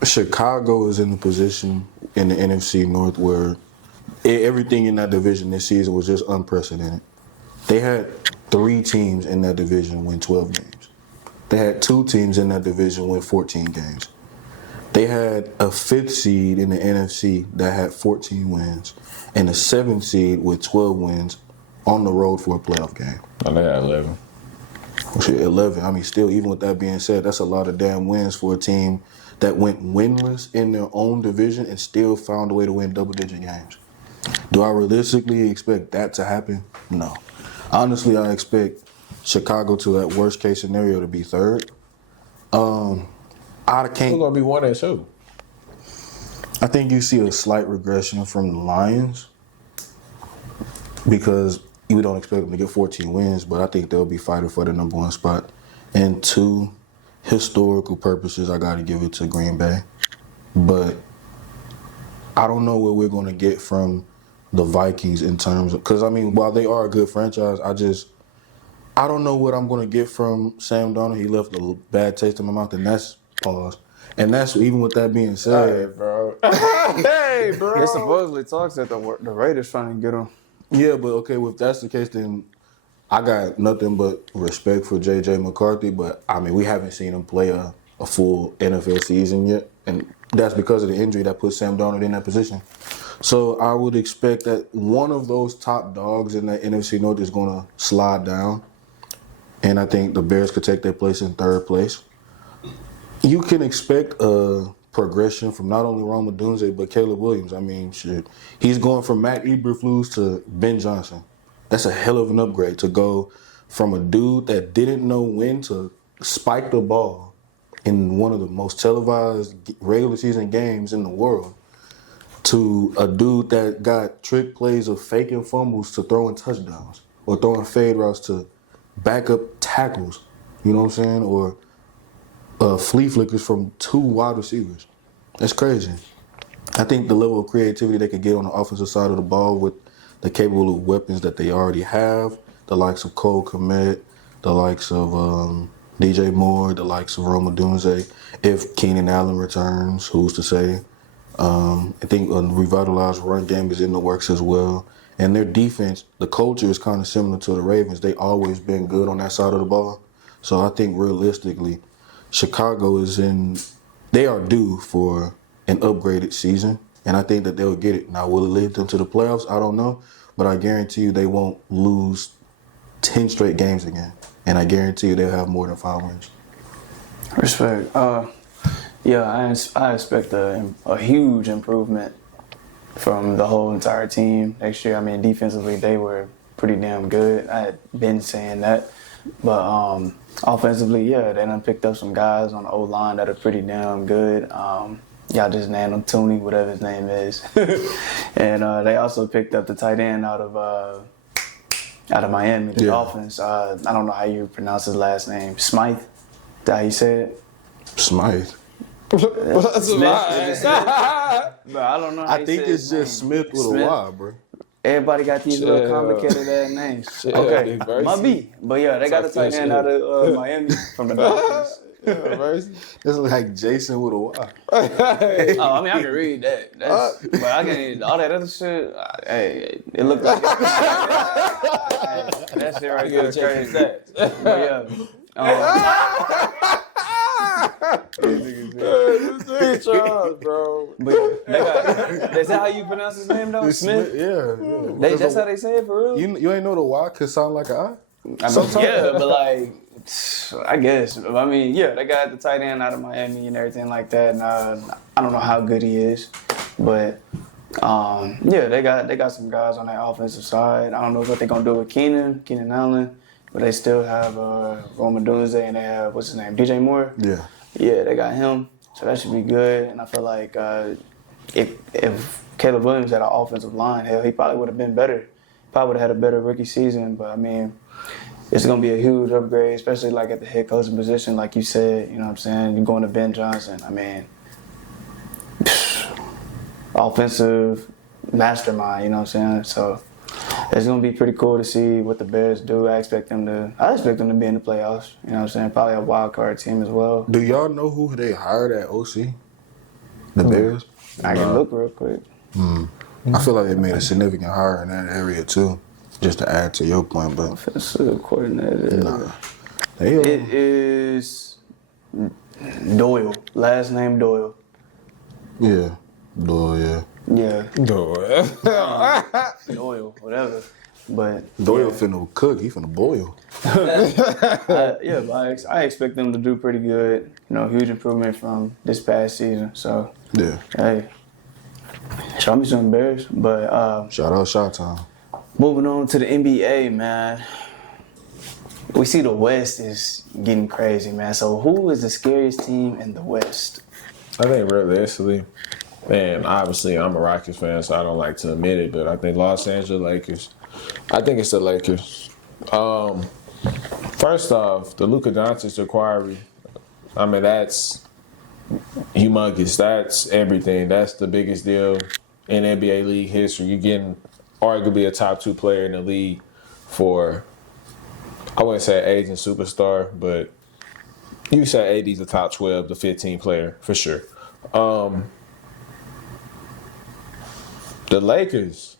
Chicago is in the position in the NFC North where everything in that division this season was just unprecedented. They had 3 teams in that division win 12 games. They had 2 teams in that division win 14 games. They had a 5th seed in the NFC that had 14 wins and a 7th seed with 12 wins on the road for a playoff game. And they had 11. Shit, 11. I mean, still, even with that being said, that's a lot of damn wins for a team that went winless in their own division and still found a way to win double-digit games. Do I realistically expect that to happen? No. Honestly, I expect Chicago to, at worst-case scenario, to be 3rd. I Who's can't. going to be 1 and 2? I think you see a slight regression from the Lions because we don't expect them to get 14 wins, but I think they'll be fighting for the number 1 spot. And 2, historical purposes, I got to give it to Green Bay. But I don't know what we're going to get from the Vikings in terms of, because I mean, while they are a good franchise, I don't know what I'm going to get from Sam Darnold. He left a bad taste in my mouth, and that's pause. And that's even with that being Hey, said, bro. Hey, They bro. supposedly talks that the Raiders trying to get him. yeah, but okay, if that's the case, then I got nothing but respect for J.J. McCarthy. But I mean, we haven't seen him play a full NFL season yet, and that's because of the injury that put Sam Darnold in that position. So I would expect that one of those top dogs in the NFC North is going to slide down, and I think the Bears could take their place in 3rd place. You can expect a progression from not only Rome Odunze, but Caleb Williams. I mean, shit. He's going from Matt Eberflus to Ben Johnson. That's a hell of an upgrade to go from a dude that didn't know when to spike the ball in one of the most televised regular season games in the world to a dude that got trick plays of faking fumbles to throwing touchdowns or throwing fade routes to backup tackles. You know what I'm saying? Or flea flickers from 2 wide receivers. That's crazy. I think the level of creativity they could get on the offensive side of the ball with the capable of weapons that they already have, the likes of Cole Kmet, the likes of DJ Moore, the likes of Rome Odunze. If Keenan Allen returns, who's to say? I think a revitalized run game is in the works as well. And their defense, the culture is kind of similar to the Ravens. They always been good on that side of the ball. So I think realistically, Chicago they are due for an upgraded season, and I think that they'll get it. Now, will it lead them to the playoffs? I don't know, but I guarantee you they won't lose 10 straight games again, and I guarantee you they'll have more than 5 wins. Respect. Yeah, I expect a huge improvement from the whole entire team next year. I mean, defensively, they were pretty damn good. I had been saying that. But offensively, yeah, they done picked up some guys on the O-line that are pretty damn good. Y'all just named him Tooney, whatever his name is. And they also picked up the tight end out of Miami, the Dolphins. I don't know how you pronounce his last name. Smythe? Is that how you say it? Smythe. What's Smith? But I don't know how I you think say it's his just name. Smith with a Y, bro. Everybody got these little complicated ass names. Chill, Okay, Big Versi. might be. But yeah, they got the tight end out of Miami from the Dolphins. It's like Jason with a Y. Oh, I mean, I can read that. But I can't, all that other shit, hey, it looked like it. Hey, that shit right there is crazy. But yeah. Bro. But yeah, is that how you pronounce his name though? Smith? Yeah. That's how they say it for real? You ain't know the Y could sound like an I? I mean, yeah, but like, I guess. I mean, yeah, they got the tight end out of Miami and everything like that. And I don't know how good he is, but yeah, they got some guys on that offensive side. I don't know what they're gonna do with Keenan Allen, but they still have Rome Odunze and they have what's his name, DJ Moore. Yeah, they got him, so that should be good. And I feel like if Caleb Williams had an offensive line, hell, he probably would have been better. Probably would have had a better rookie season, but I mean, it's going to be a huge upgrade, especially like at the head coaching position, like you said. You know what I'm saying? You're going to Ben Johnson. I mean, offensive mastermind, you know what I'm saying? So it's going to be pretty cool to see what the Bears do. I expect them to be in the playoffs, you know what I'm saying? Probably a wild card team as well. Do y'all know who they hired at OC? The Bears? I can look real quick. I feel like they made a significant hire in that area too, just to add to your point. But Offensive coordinator. nah, It is Doyle. Last name Doyle. yeah, Doyle, Yeah, No. Doyle, whatever. But Doyle finna cook. He finna boil. but I expect them to do pretty good. You know, huge improvement from this past season. So Yeah. hey, show me some Bears. But Shout out Shot Town. moving on to the NBA, man. We see the West is getting crazy, man. So who is the scariest team in the West? I think realistically, And obviously, I'm a Rockets fan, so I don't like to admit it, but I think Los Angeles Lakers. I think it's the Lakers. First off, the Luka Doncic inquiry. I mean, that's humongous. That's everything. That's the biggest deal in NBA league history. You're getting arguably a top 2 player in the league for, I wouldn't say aging superstar, but you say AD's a top 12 to 15 player for sure. The Lakers,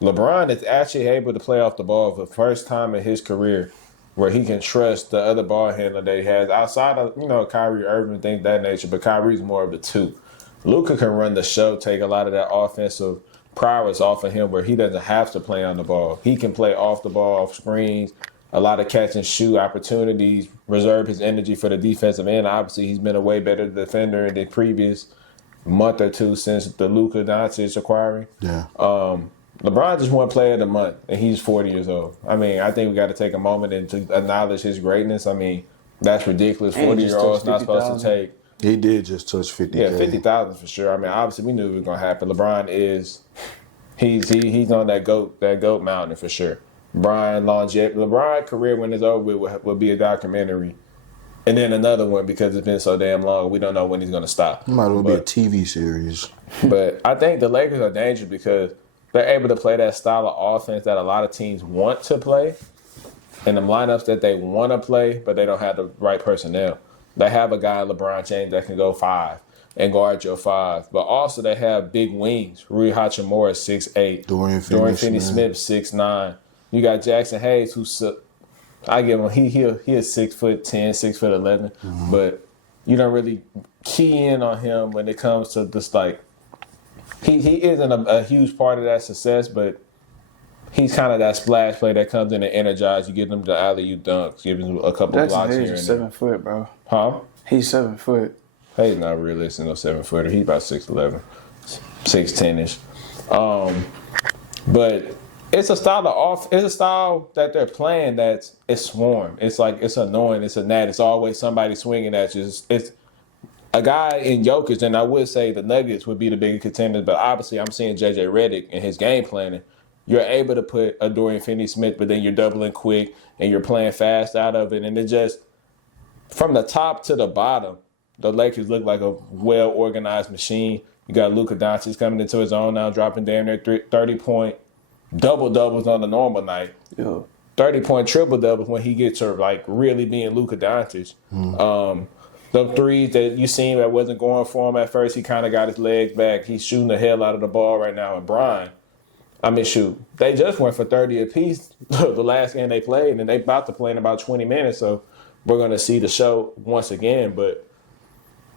LeBron is actually able to play off the ball for the first time in his career where he can trust the other ball handler that he has outside of, Kyrie Irving, things of that nature, but Kyrie's more of the 2. Luka can run the show, take a lot of that offensive prowess off of him where he doesn't have to play on the ball. He can play off the ball, off screens, a lot of catch and shoot opportunities, reserve his energy for the defensive end. Obviously, he's been a way better defender in the previous month or 2 since the Luka Doncic acquiring. Yeah. LeBron just won Player of the Month, and he's 40 years old. I mean, I think we got to take a moment and to acknowledge his greatness. I mean, that's ridiculous. 40-year-olds not supposed to take. He did just touch 50. Yeah, 50,000 for sure. I mean, obviously we knew it was gonna happen. LeBron is, he's on that goat mountain for sure. LeBron career when it's over will be a documentary, and then another one because it's been so damn long. We don't know when he's gonna stop. It might as well be a TV series. But I think the Lakers are dangerous because they're able to play that style of offense that a lot of teams want to play, and the lineups that they want to play, but they don't have the right personnel. They have a guy, LeBron James, that can go 5 and guard your 5. But also they have big wings. Rui Hachimura, 6'8". Dorian Finney-Smith, 6'9". You got Jackson Hayes, who's, I give him, he is 6'10", 6'11". Mm-hmm. But you don't really key in on him when it comes to just like, he isn't a huge part of that success, but he's kind of that splash play that comes in and energizes. You give him the alley-oop dunks, give him a couple blocks here and there. He's 7 foot, bro. Huh? He's 7 foot. He's not realistic, no 7-footer. He's about 6'11", 6'10"-ish. But it's a style that they're playing that's it's swarm. It's like it's annoying. It's a gnat. It's always somebody swinging at you. It's a guy in Jokic, and I would say the Nuggets would be the bigger contenders, but obviously I'm seeing JJ Redick in his game planning. You're able to put a Dorian Finney-Smith, but then you're doubling quick and you're playing fast out of it. And it just, from the top to the bottom, the Lakers look like a well-organized machine. You got Luka Doncic coming into his own now, dropping damn near 30-point double-doubles on the normal night. Yeah. 30-point triple-doubles when he gets to, like, really being Luka Doncic. The threes that you seen that wasn't going for him at first, he kind of got his legs back. He's shooting the hell out of the ball right now. And Brian, I mean, shoot, they just went for 30 apiece the last game they played, and they about to play in about 20 minutes, so we're going to see the show once again. But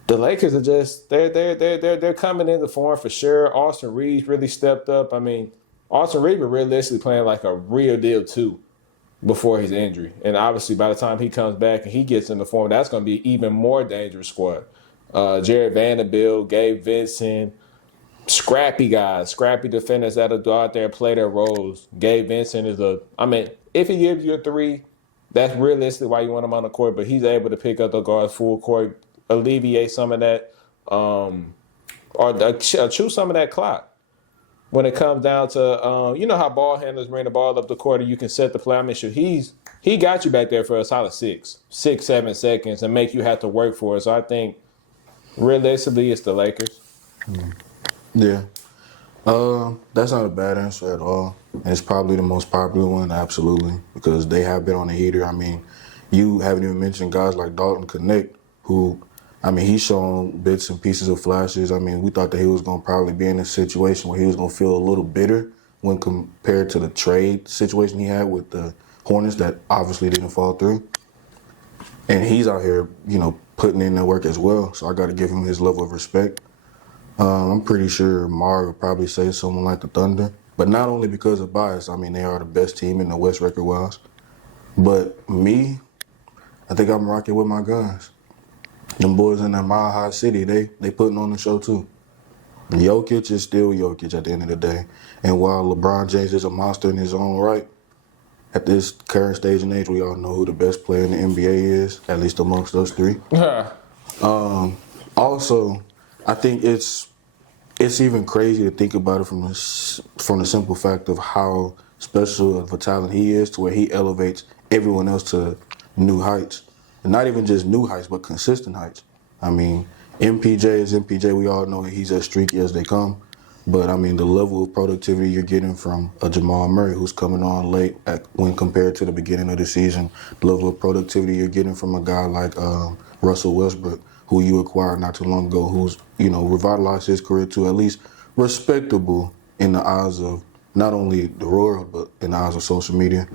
the Lakers are just, they're coming into form for sure. Austin Reeves really stepped up. I mean, Austin Reeves was realistically playing like a real deal, too, before his injury. And obviously, by the time he comes back and he gets into form, that's going to be an even more dangerous squad. Jared Vanderbilt, Gabe Vincent, scrappy guys, scrappy defenders that'll go out there and play their roles. Gabe Vincent is if he gives you a 3, that's realistically why you want him on the court, but he's able to pick up the guards full court, alleviate some of that, or chew some of that clock. When it comes down to, you know how ball handlers bring the ball up the court and you can set the play. I mean, sure, he got you back there for a solid 6-7 seconds and make you have to work for it. So I think, realistically, it's the Lakers. Yeah. That's not a bad answer at all. And it's probably the most popular one, absolutely, because they have been on the heater. I mean, you haven't even mentioned guys like Dalton Connect, who, I mean, he's shown bits and pieces of flashes. I mean, we thought that he was going to probably be in a situation where he was going to feel a little bitter when compared to the trade situation he had with the Hornets that obviously didn't fall through. And he's out here, putting in the work as well. So I got to give him his level of respect. I'm pretty sure Mark would probably say someone like the Thunder. But not only because of bias. I mean, they are the best team in the West record-wise. But me, I think I'm rocking with my guys. Them boys in that Mile High City, they putting on the show too. Jokic is still Jokic at the end of the day. And while LeBron James is a monster in his own right, at this current stage and age, we all know who the best player in the NBA is, at least amongst us 3. Also, I think it's it's even crazy to think about it from the simple fact of how special of a talent he is, to where he elevates everyone else to new heights, and not even just new heights, but consistent heights. I mean, MPJ is MPJ. We all know that he's as streaky as they come. But I mean, the level of productivity you're getting from a Jamal Murray, who's coming on late when compared to the beginning of the season, the level of productivity you're getting from a guy like Russell Westbrook, who you acquired not too long ago, who's revitalized his career to at least respectable in the eyes of not only the world but in the eyes of social media.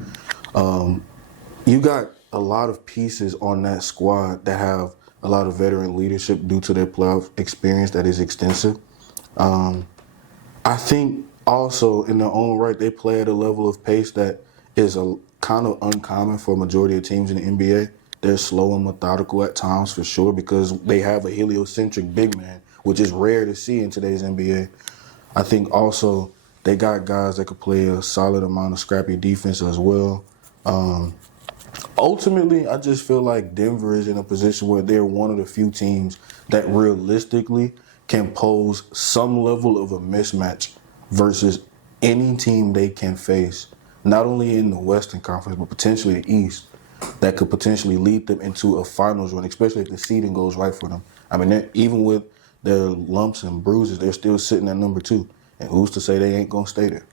You got a lot of pieces on that squad that have a lot of veteran leadership due to their playoff experience that is extensive. I think also in their own right, they play at a level of pace that is a kind of uncommon for a majority of teams in the NBA. They're slow and methodical at times for sure because they have a heliocentric big man, which is rare to see in today's NBA. I think also they got guys that could play a solid amount of scrappy defense as well. Ultimately, I just feel like Denver is in a position where they're one of the few teams that realistically can pose some level of a mismatch versus any team they can face, not only in the Western Conference, but potentially the East, that could potentially lead them into a finals run, especially if the seeding goes right for them. I mean, even with their lumps and bruises, they're still sitting at number 2. And who's to say they ain't going to stay there?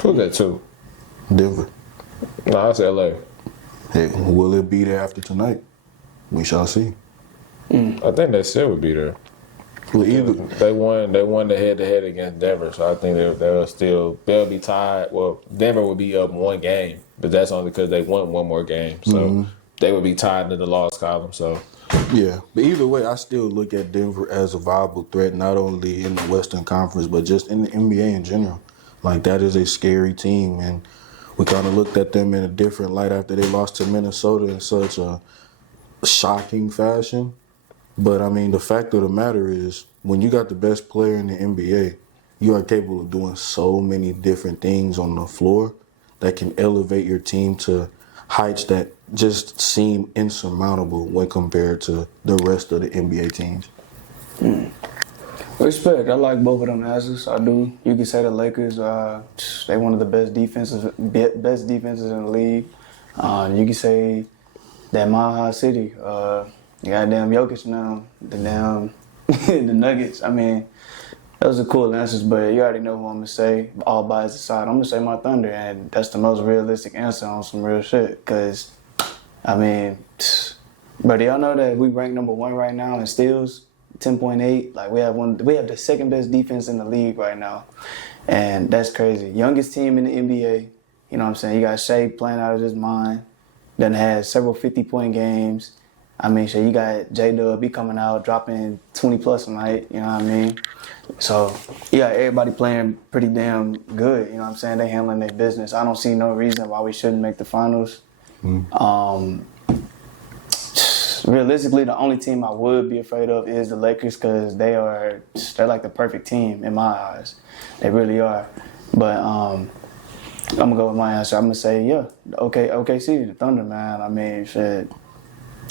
Who's that too? Denver. No, that's LA. Hey, will it be there after tonight? We shall see. I think they still would be there. Well, either They won the head-to-head against Denver, so I think they'll be tied. Well, Denver would be up 1 game, but that's only because they won 1 more game. So they would be tied in the loss column. So yeah, but either way, I still look at Denver as a viable threat, not only in the Western Conference, but just in the NBA in general. Like, that is a scary team, and we kind of looked at them in a different light after they lost to Minnesota in such a shocking fashion. But, I mean, the fact of the matter is, when you got the best player in the NBA, you are capable of doing so many different things on the floor that can elevate your team to heights that just seem insurmountable when compared to the rest of the NBA teams. Respect. I like both of them answers. I do. You can say the Lakers, they one of the best defenses in the league. You can say that Mile High City, goddamn Jokic now, the Nuggets. I mean, those are cool answers, but you already know who I'm going to say. All bias aside, I'm going to say my Thunder, and that's the most realistic answer on some real shit. Because, I mean, bro, do y'all know that we rank number 1 right now in steals? 10.8. Like, we have the second best defense in the league right now. And that's crazy. Youngest team in the NBA. You know what I'm saying? You got Shea playing out of his mind. Then had several 50-point games. I mean, shit, you got J-Dub, he coming out, dropping 20-plus a night, you know what I mean? So, yeah, everybody playing pretty damn good, you know what I'm saying? They handling their business. I don't see no reason why we shouldn't make the finals. Realistically, the only team I would be afraid of is the Lakers because they're like the perfect team in my eyes. They really are. But I'm going to go with my answer. I'm going to say, yeah, OKC, the Thunder, man. I mean, shit.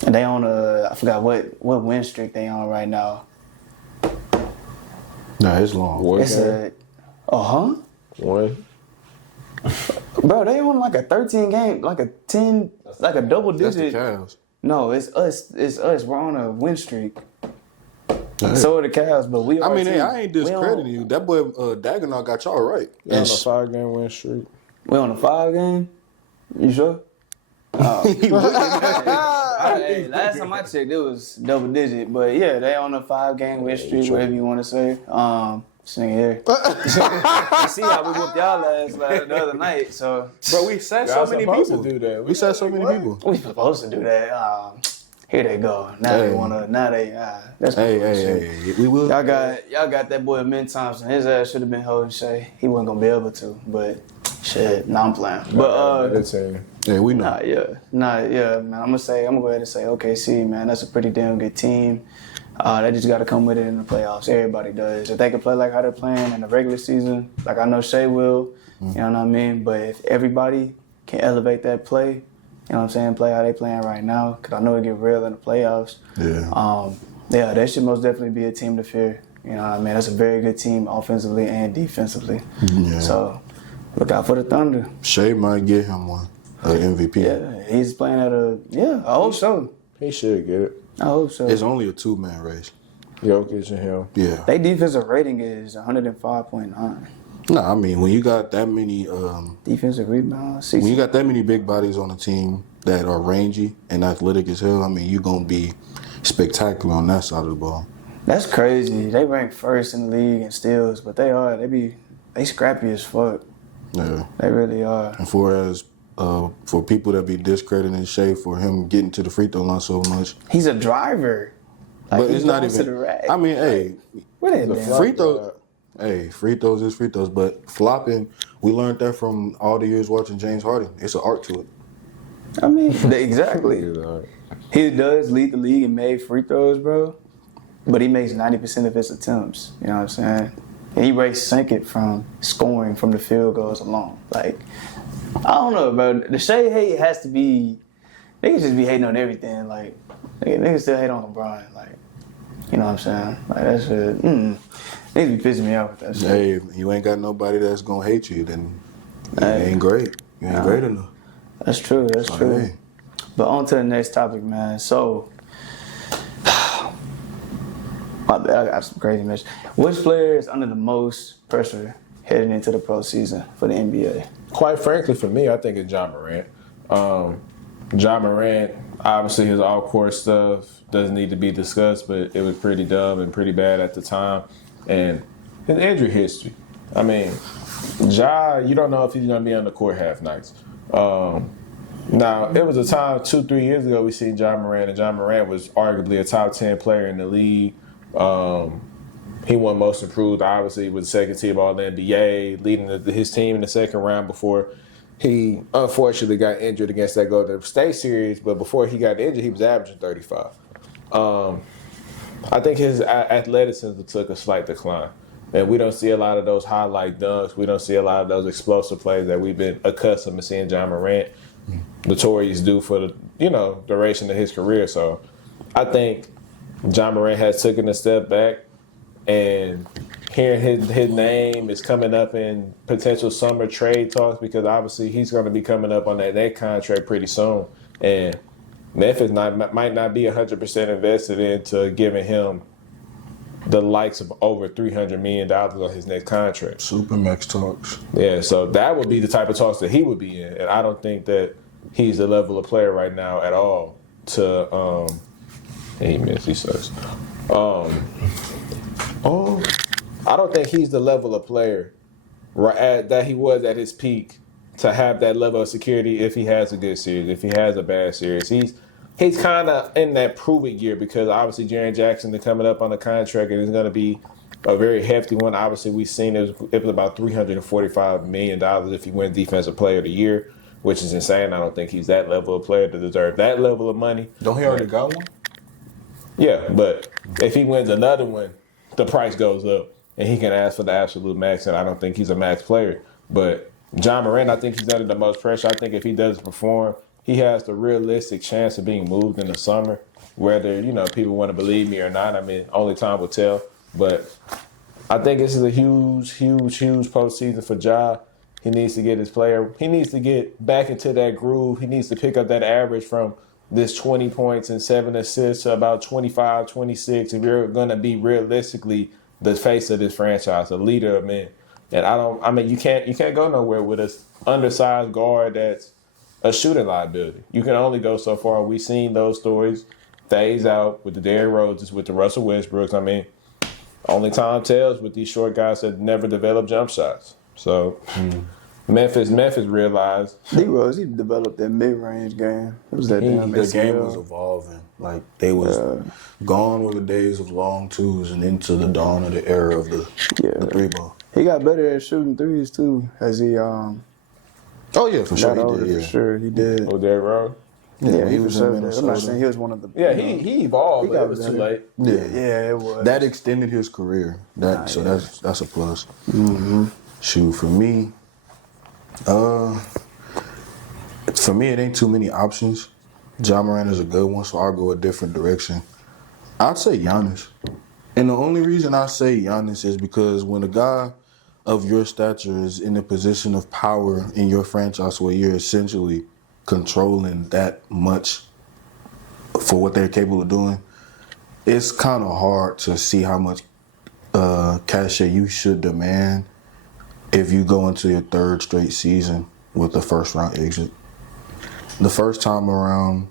And they on I forgot what win streak they on right now. Nah, it's long. It's One. Bro, they on like a 13 game, like a 10, like a double That's the digit. Cavs. No, it's us. We're on a win streak. So are the Cavs, but we are. I mean, a hey, team. I ain't discrediting you. That boy Dagenau got y'all right. On a 5-game win streak. We on a 5 game? You sure? Hey, last time I checked, it was double digit. But yeah, they on a 5-game win streak, whatever you want to say. This nigga here. See how we whooped y'all ass the other night. So, Bro, we said so many people. do that. We said so many people. we supposed to do that. Here they go. Now they wanna. Now they. That's cool. Hey. We will. Y'all got that boy Min Thompson. His ass should have been holding Shea. He wasn't gonna be able to, but shit. Nah, I'm playing. But Yeah, we know. man. I'm gonna go ahead and say OKC, man. That's a pretty damn good team. They just got to come with it in the playoffs. Everybody does. If they can play like how they're playing in the regular season, like I know Shea will, you know what I mean? But if everybody can elevate that play, you know what I'm saying, play how they playing right now, because I know it get real in the playoffs. Yeah. They should most definitely be a team to fear. You know what I mean? That's a very good team offensively and defensively. Yeah. So look out for the Thunder. Shea might get him one, MVP. Yeah, he's playing at I hope so. He should get it. I hope so. It's only a 2-man race. Jokic and him. Yeah. Their defensive rating is 105.9. No, I mean when you got that many, Defensive rebounds, when you got that many big bodies on the team that are rangy and athletic as hell, I mean you're gonna be spectacular on that side of the ball. That's crazy. They rank first in the league in steals, but they scrappy as fuck. Yeah. They really are. And for people that be discrediting Shea for him getting to the free throw line so much, He's a driver. Like, but he it's not goes to the even. rack. I mean, hey, What is it? free throw. Hey, free throws is free throws, but flopping, we learned that from all the years watching James Harden. It's an art to it. I mean, exactly. He's all right. He does lead the league in made free throws, bro. But he makes 90% of his attempts. You know what I'm saying? And he rates second from scoring from the field goals alone. Like, I don't know, bro. The Shea hate has to be. Niggas just be hating on everything. Like, niggas still hate on LeBron. Like, you know what I'm saying? Like, that shit. Niggas be pissing me off with that shit. Hey, if you ain't got nobody that's gonna hate you, then you Hey. ain't great. You ain't great enough. That's true. That's So, true. hey. But on to the next topic, man. So, my bad, I got some crazy mess. Which player is under the most pressure heading into the postseason for the NBA? Quite frankly, for me, I think it's John Morant. John Morant, obviously his all-court stuff doesn't need to be discussed, but it was pretty dumb and pretty bad at the time. And his injury history. I mean, Ja, you don't know if he's going to be on the court half nights. Now, it was a time 2-3 years ago we seen John Morant, and John Morant was arguably a top 10 player in the league. He won Most Improved, obviously, with the second team All-NBA, leading his team in the second round before he unfortunately got injured against that Golden State series. But before he got injured, he was averaging 35. I think his athleticism took a slight decline. And we don't see a lot of those highlight dunks. We don't see a lot of those explosive plays that we've been accustomed to seeing John Morant notorious do for the duration of his career. So I think John Morant has taken a step back, and hearing his name is coming up in potential summer trade talks because obviously he's going to be coming up on that contract pretty soon. And Memphis might not be 100% invested into giving him the likes of over $300 million on his next contract. Supermax talks. Yeah, so that would be the type of talks that he would be in. And I don't think that he's the level of player right now at all to he missed, he sucks. I don't think he's the level of player that he was at his peak to have that level of security if he has a good series, if he has a bad series. He's kind of in that prove-it year because obviously Jaren Jackson is coming up on the contract and it's going to be a very hefty one. Obviously, we've seen it was about $345 million if he wins Defensive Player of the Year, which is insane. I don't think he's that level of player to deserve that level of money. Don't he already got one? Yeah, but if he wins another one, the price goes up and he can ask for the absolute max, and I don't think he's a max player. But John Morant, I think he's under the most pressure. I think if he doesn't perform, he has the realistic chance of being moved in the summer, whether, people want to believe me or not. I mean, only time will tell. But I think this is a huge, huge, huge postseason for Ja. He needs to get his player. He needs to get back into that groove. He needs to pick up that average from this 20 points and 7 assists to about 25, 26. If you're going to be realistically the face of this franchise, a leader of men. And you can't go nowhere with an undersized guard that's a shooting liability. You can only go so far. We've seen those stories phase out with the Derrick Roses, with the Russell Westbrooks. I mean, only time tells with these short guys that never develop jump shots. So Memphis realized. D-Rose, he developed that mid-range game. It was that damn The ACL. game was evolving. Like they was gone were the days of long twos and into the dawn of the era of the three ball. He got better at shooting threes too, as he Oh yeah, for sure got older. he did. For Yeah. sure, he did. Oh, Derrick Rose? Yeah, he he was was in so good. I'm not Minnesota. saying he was one of the. Yeah, he evolved, He but got it was too better. late. Yeah, it was. That extended his career. That's a plus. Shoot, for me, it ain't too many options. Ja Morant is a good one, so I'll go a different direction. I'd say Giannis. And the only reason I say Giannis is because when a guy of your stature is in a position of power in your franchise where you're essentially controlling that much for what they're capable of doing, it's kind of hard to see how much cachet you should demand if you go into your third straight season with a first round exit. The first time around,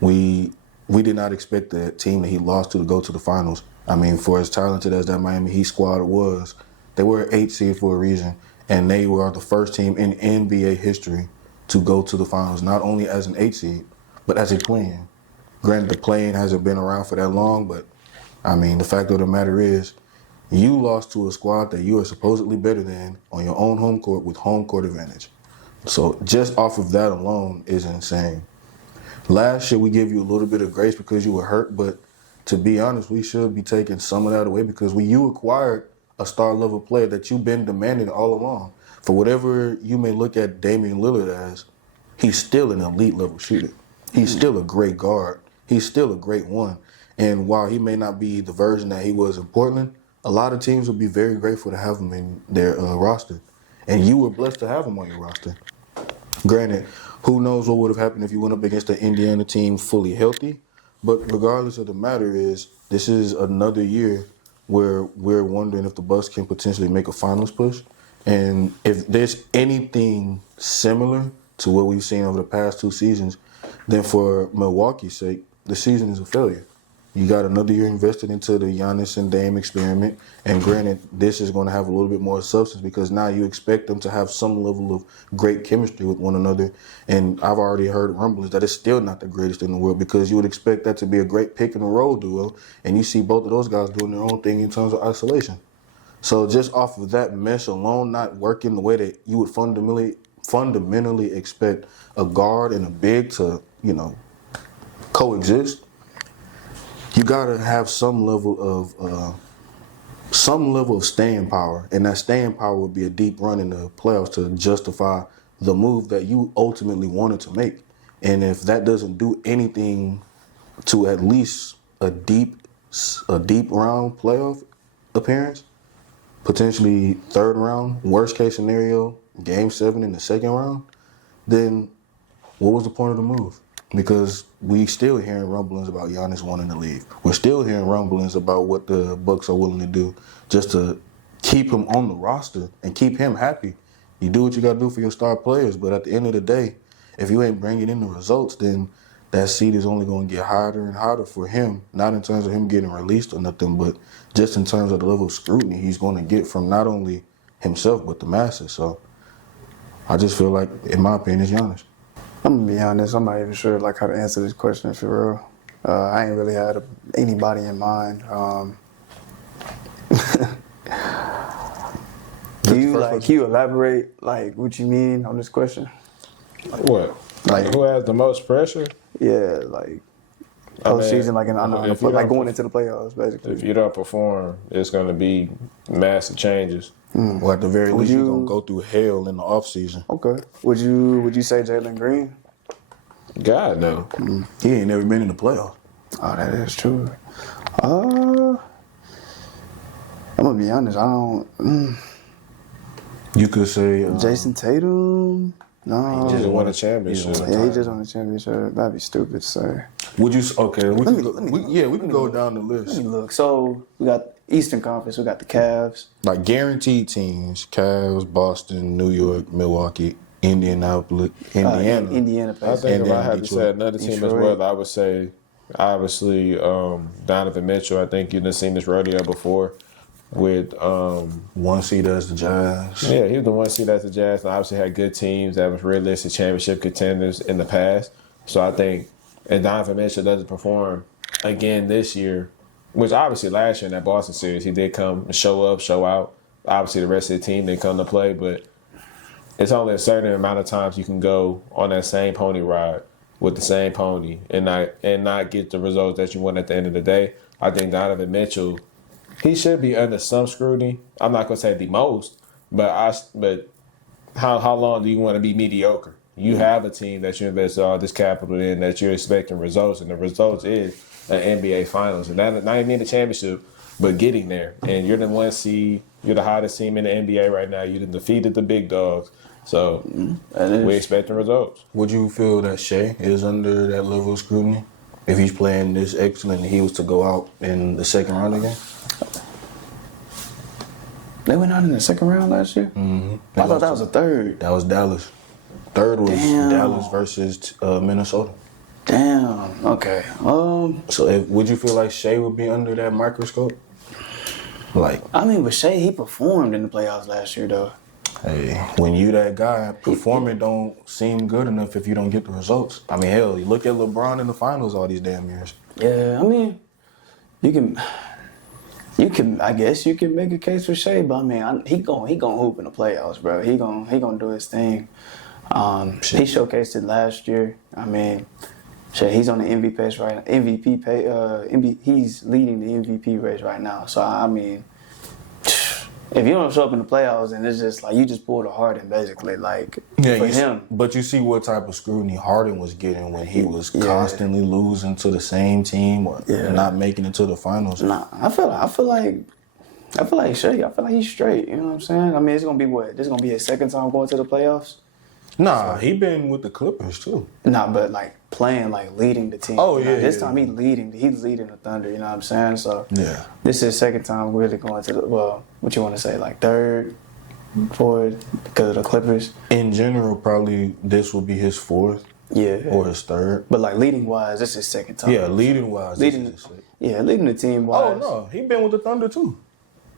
we did not expect the team that he lost to go to the finals. I mean, for as talented as that Miami Heat squad was, they were an 8 seed for a reason, and they were the first team in NBA history to go to the finals, not only as an 8 seed, but as a play-in. Granted, the play-in hasn't been around for that long, but I mean, the fact of the matter is, you lost to a squad that you are supposedly better than on your own home court with home court advantage. So just off of that alone is insane. Last year, we gave you a little bit of grace because you were hurt, but to be honest, we should be taking some of that away because when you acquired a star-level player that you've been demanding all along, for whatever you may look at Damian Lillard as, he's still an elite-level shooter. He's still a great guard. He's still a great one. And while he may not be the version that he was in Portland, a lot of teams would be very grateful to have him in their roster. And you were blessed to have him on your roster. Granted, who knows what would have happened if you went up against the Indiana team fully healthy. But regardless of the matter is, this is another year where we're wondering if the Bucks can potentially make a finals push. And if there's anything similar to what we've seen over the past 2 seasons, then for Milwaukee's sake, the season is a failure. You got another year invested into the Giannis and Dame experiment, and granted, this is going to have a little bit more substance because now you expect them to have some level of great chemistry with one another, and I've already heard rumblings that it's still not the greatest in the world because you would expect that to be a great pick-and-roll duo, and you see both of those guys doing their own thing in terms of isolation. So just off of that mesh alone not working the way that you would fundamentally expect a guard and a big to, coexist, you gotta have some level of staying power, and that staying power would be a deep run in the playoffs to justify the move that you ultimately wanted to make. And if that doesn't do anything to at least a deep round playoff appearance, potentially third round, worst case scenario, game 7 in the second round, then what was the point of the move? Because we still hearing rumblings about Giannis wanting to leave. We're still hearing rumblings about what the Bucks are willing to do just to keep him on the roster and keep him happy. You do what you got to do for your star players, but at the end of the day, if you ain't bringing in the results, then that seat is only going to get harder and harder for him, not in terms of him getting released or nothing, but just in terms of the level of scrutiny he's going to get from not only himself, but the masses. So I just feel like, in my opinion, it's Giannis. I'm gonna be honest. I'm not even sure how to answer this question for real. I ain't really had anybody in mind. Can you elaborate what you mean on this question? What? Who has the most pressure? Yeah, postseason, going into the playoffs, basically. If you don't perform, it's going to be massive changes. Or at the very least, you're going to go through hell in the offseason. Okay. Would you say Jalen Green? God, no. He ain't never been in the playoffs. Oh, that is true. I'm going to be honest. I don't... You could say... Jason Tatum? No. He just won a championship. Yeah, he just won a championship. That'd be stupid to say. Would you... Okay, we can go down the list. Let me look. So, we got Eastern Conference. We got the Cavs. Like guaranteed teams: Cavs, Boston, New York, Milwaukee, Indianapolis, Indiana. Indiana. I think if I had to say another team as well, I would say, obviously, Donovan Mitchell. I think you've seen this rodeo before with 1 seed as the Jazz. Yeah, he was the 1 seed as the Jazz, and obviously had good teams that was realistic championship contenders in the past. So I think if Donovan Mitchell doesn't perform again this year, which obviously last year in that Boston series, he did come and show up, show out. Obviously, the rest of the team didn't come to play, but it's only a certain amount of times you can go on that same pony ride with the same pony and not get the results that you want at the end of the day. I think Donovan Mitchell, he should be under some scrutiny. I'm not going to say the most, but how long do you want to be mediocre? You have a team that you invested all this capital in that you're expecting results, and the results is an NBA Finals. And that not even the championship, but getting there. And you're the 1 seed. You're the hottest team in the NBA right now. You done defeated the big dogs. So we expecting results. Would you feel that Shea is under that level of scrutiny? If he's playing this excellent and he was to go out in the second round again? They went out in the second round last year? Mm-hmm. I thought that was a third. That was Dallas. Third was Damn. Dallas versus Minnesota. Damn. Okay. So would you feel like Shea would be under that microscope? Like, I mean, but Shea, he performed in the playoffs last year, though. hey, when you that guy, performing don't seem good enough if you don't get the results. I mean, hell, you look at LeBron in the finals all these damn years. Yeah, I mean, you can. I guess you can make a case for Shea, but I mean, he gon' hoop in the playoffs, bro. He gon' do his thing. He showcased it last year. I mean, shit, he's on the MVP race right now. He's leading the MVP race right now. So I mean, if you don't show up in the playoffs, then it's just like you just pulled a Harden, basically. Like for him. But you see what type of scrutiny Harden was getting when he was constantly losing to the same team or not making it to the finals. Nah, I feel like Shea. I feel like he's straight. You know what I'm saying? I mean, it's gonna be what? This is gonna be his second time going to the playoffs. Nah, he been with the Clippers too. Nah, but like playing, like leading the team. Oh, You know, yeah, this yeah. time he's leading the Thunder. You know what I'm saying? So Yeah. this is his second time really going to the, well, what you want to say, like third, fourth, because of the Clippers. In general, probably this will be his fourth Yeah. or his third. But like leading wise, this is his second time. Yeah, leading wise. Leading, this is his- yeah, leading the team Oh wise. no, he been with the Thunder too.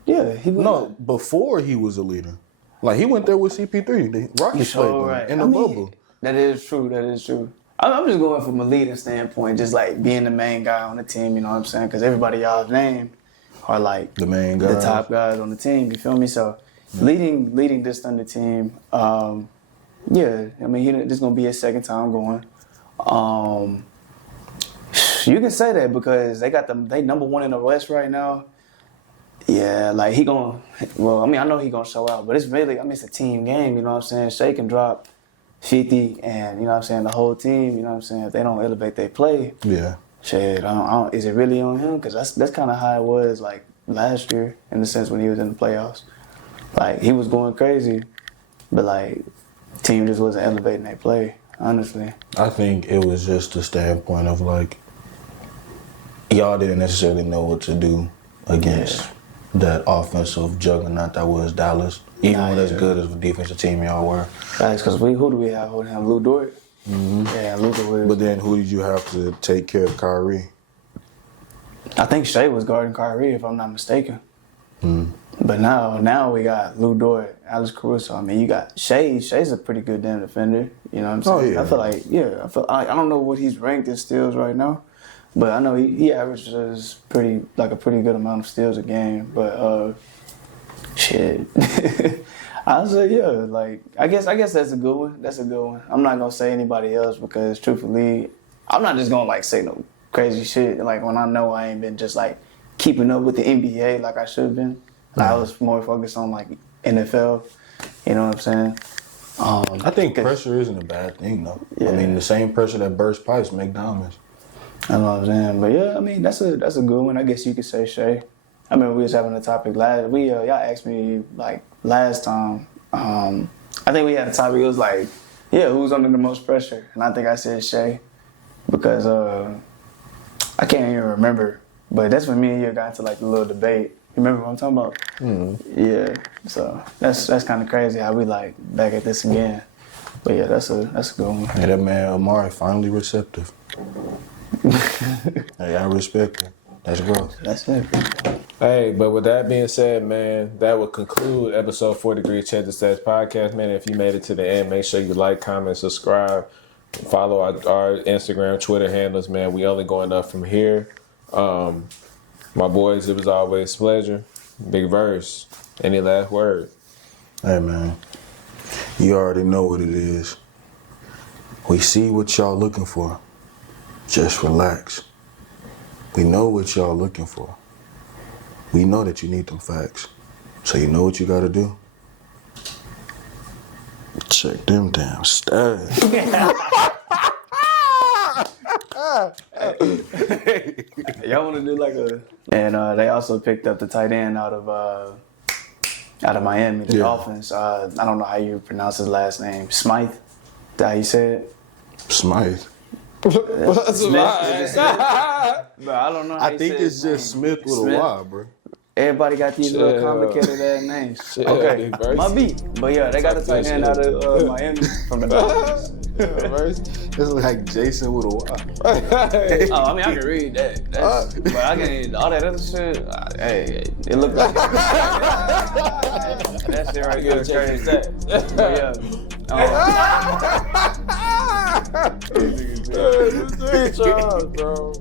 Yeah, he was. No, before he was a leader. Like he went there with CP3. The Rockets played So, with right. him in the I mean, bubble. That is true. I'm just going from a leading standpoint, just like being the main guy on the team, you know what I'm saying? Because everybody y'all named are like The main the guys. top guys on the team, you feel me? So leading this Thunder team, yeah, I mean, this is going to be his second time going. You can say that because they number one in the West right now. Yeah, like I know he gonna show out, but it's really, it's a team game, you know what I'm saying? Shea can drop 50 and, you know what I'm saying, the whole team, you know what I'm saying, if they don't elevate their play, Yeah. shit, I don't, is it really on him? Because that's kind of how it was, like, last year, in the sense when he was in the playoffs. Like, he was going crazy, but, like, team just wasn't elevating their play, honestly. I think it was just the standpoint of like y'all didn't necessarily know what to do against that offensive juggernaut that was Dallas. Even with as good as a defensive team y'all were. That's because who do we have holding him? Lou Dort? Mm-hmm. Yeah, Luka was. But then who did you have to take care of Kyrie? I think Shea was guarding Kyrie, if I'm not mistaken. Mm. But now we got Lou Dort, Alex Caruso. I mean, you got Shea. Shea's a pretty good damn defender. You know what I'm saying? Oh, yeah. I feel like, I don't know what he's ranked in steals right now, but I know he averages a pretty good amount of steals a game. But shit, I was like, yeah, like I guess that's a good one. I'm not gonna say anybody else because truthfully, I'm not just gonna like say no crazy shit. Like when I know I ain't been just like keeping up with the NBA like I should have been. I was more focused on like NFL. You know what I'm saying? I think pressure isn't a bad thing though. Yeah. I mean, the same pressure that bursts pipes make diamonds. I know what I'm saying, but yeah, I mean that's a good one. I guess you could say Shea. I remember we was having a topic y'all asked me like last time. I think we had a topic. It was like, yeah, who's under the most pressure? And I think I said Shea because I can't even remember. But that's when me and you got into like the little debate. You remember what I'm talking about? Mm-hmm. Yeah. So that's kind of crazy how we like back at this again. But yeah, that's a good one. Hey, that man Amari finally receptive. Hey, I respect him. That's growth. That's it. Hey, but with that being said, man, that will conclude episode 43 of Check the Stats podcast, man. If you made it to the end, make sure you like, comment, subscribe, follow our Instagram, Twitter handles, man. We only going up from here. My boys, it was always a pleasure. Big verse. Any last words? Hey, man. You already know what it is. We see what y'all looking for. Just relax. We know what y'all looking for. We know that you need them facts. So you know what you gotta do? Check them damn stats. Y'all want to do like a? And they also picked up the tight end out of Miami, the Dolphins. I don't know how you pronounce his last name. Smythe. Is that how you say it? Smythe. What's But I don't know. How I you think say it's his just name. Smith with Smith? a Y, bro. Everybody got these little Chill. complicated ass names. Chill, Okay, big verse. my beat. But yeah, they got the tight end out of Miami from the Dolphins. It's like Jason with a Y. Oh, I mean, I can read that. But I can't, all that other shit, hey, it looked like that shit right there is crazy. But yeah. Bro.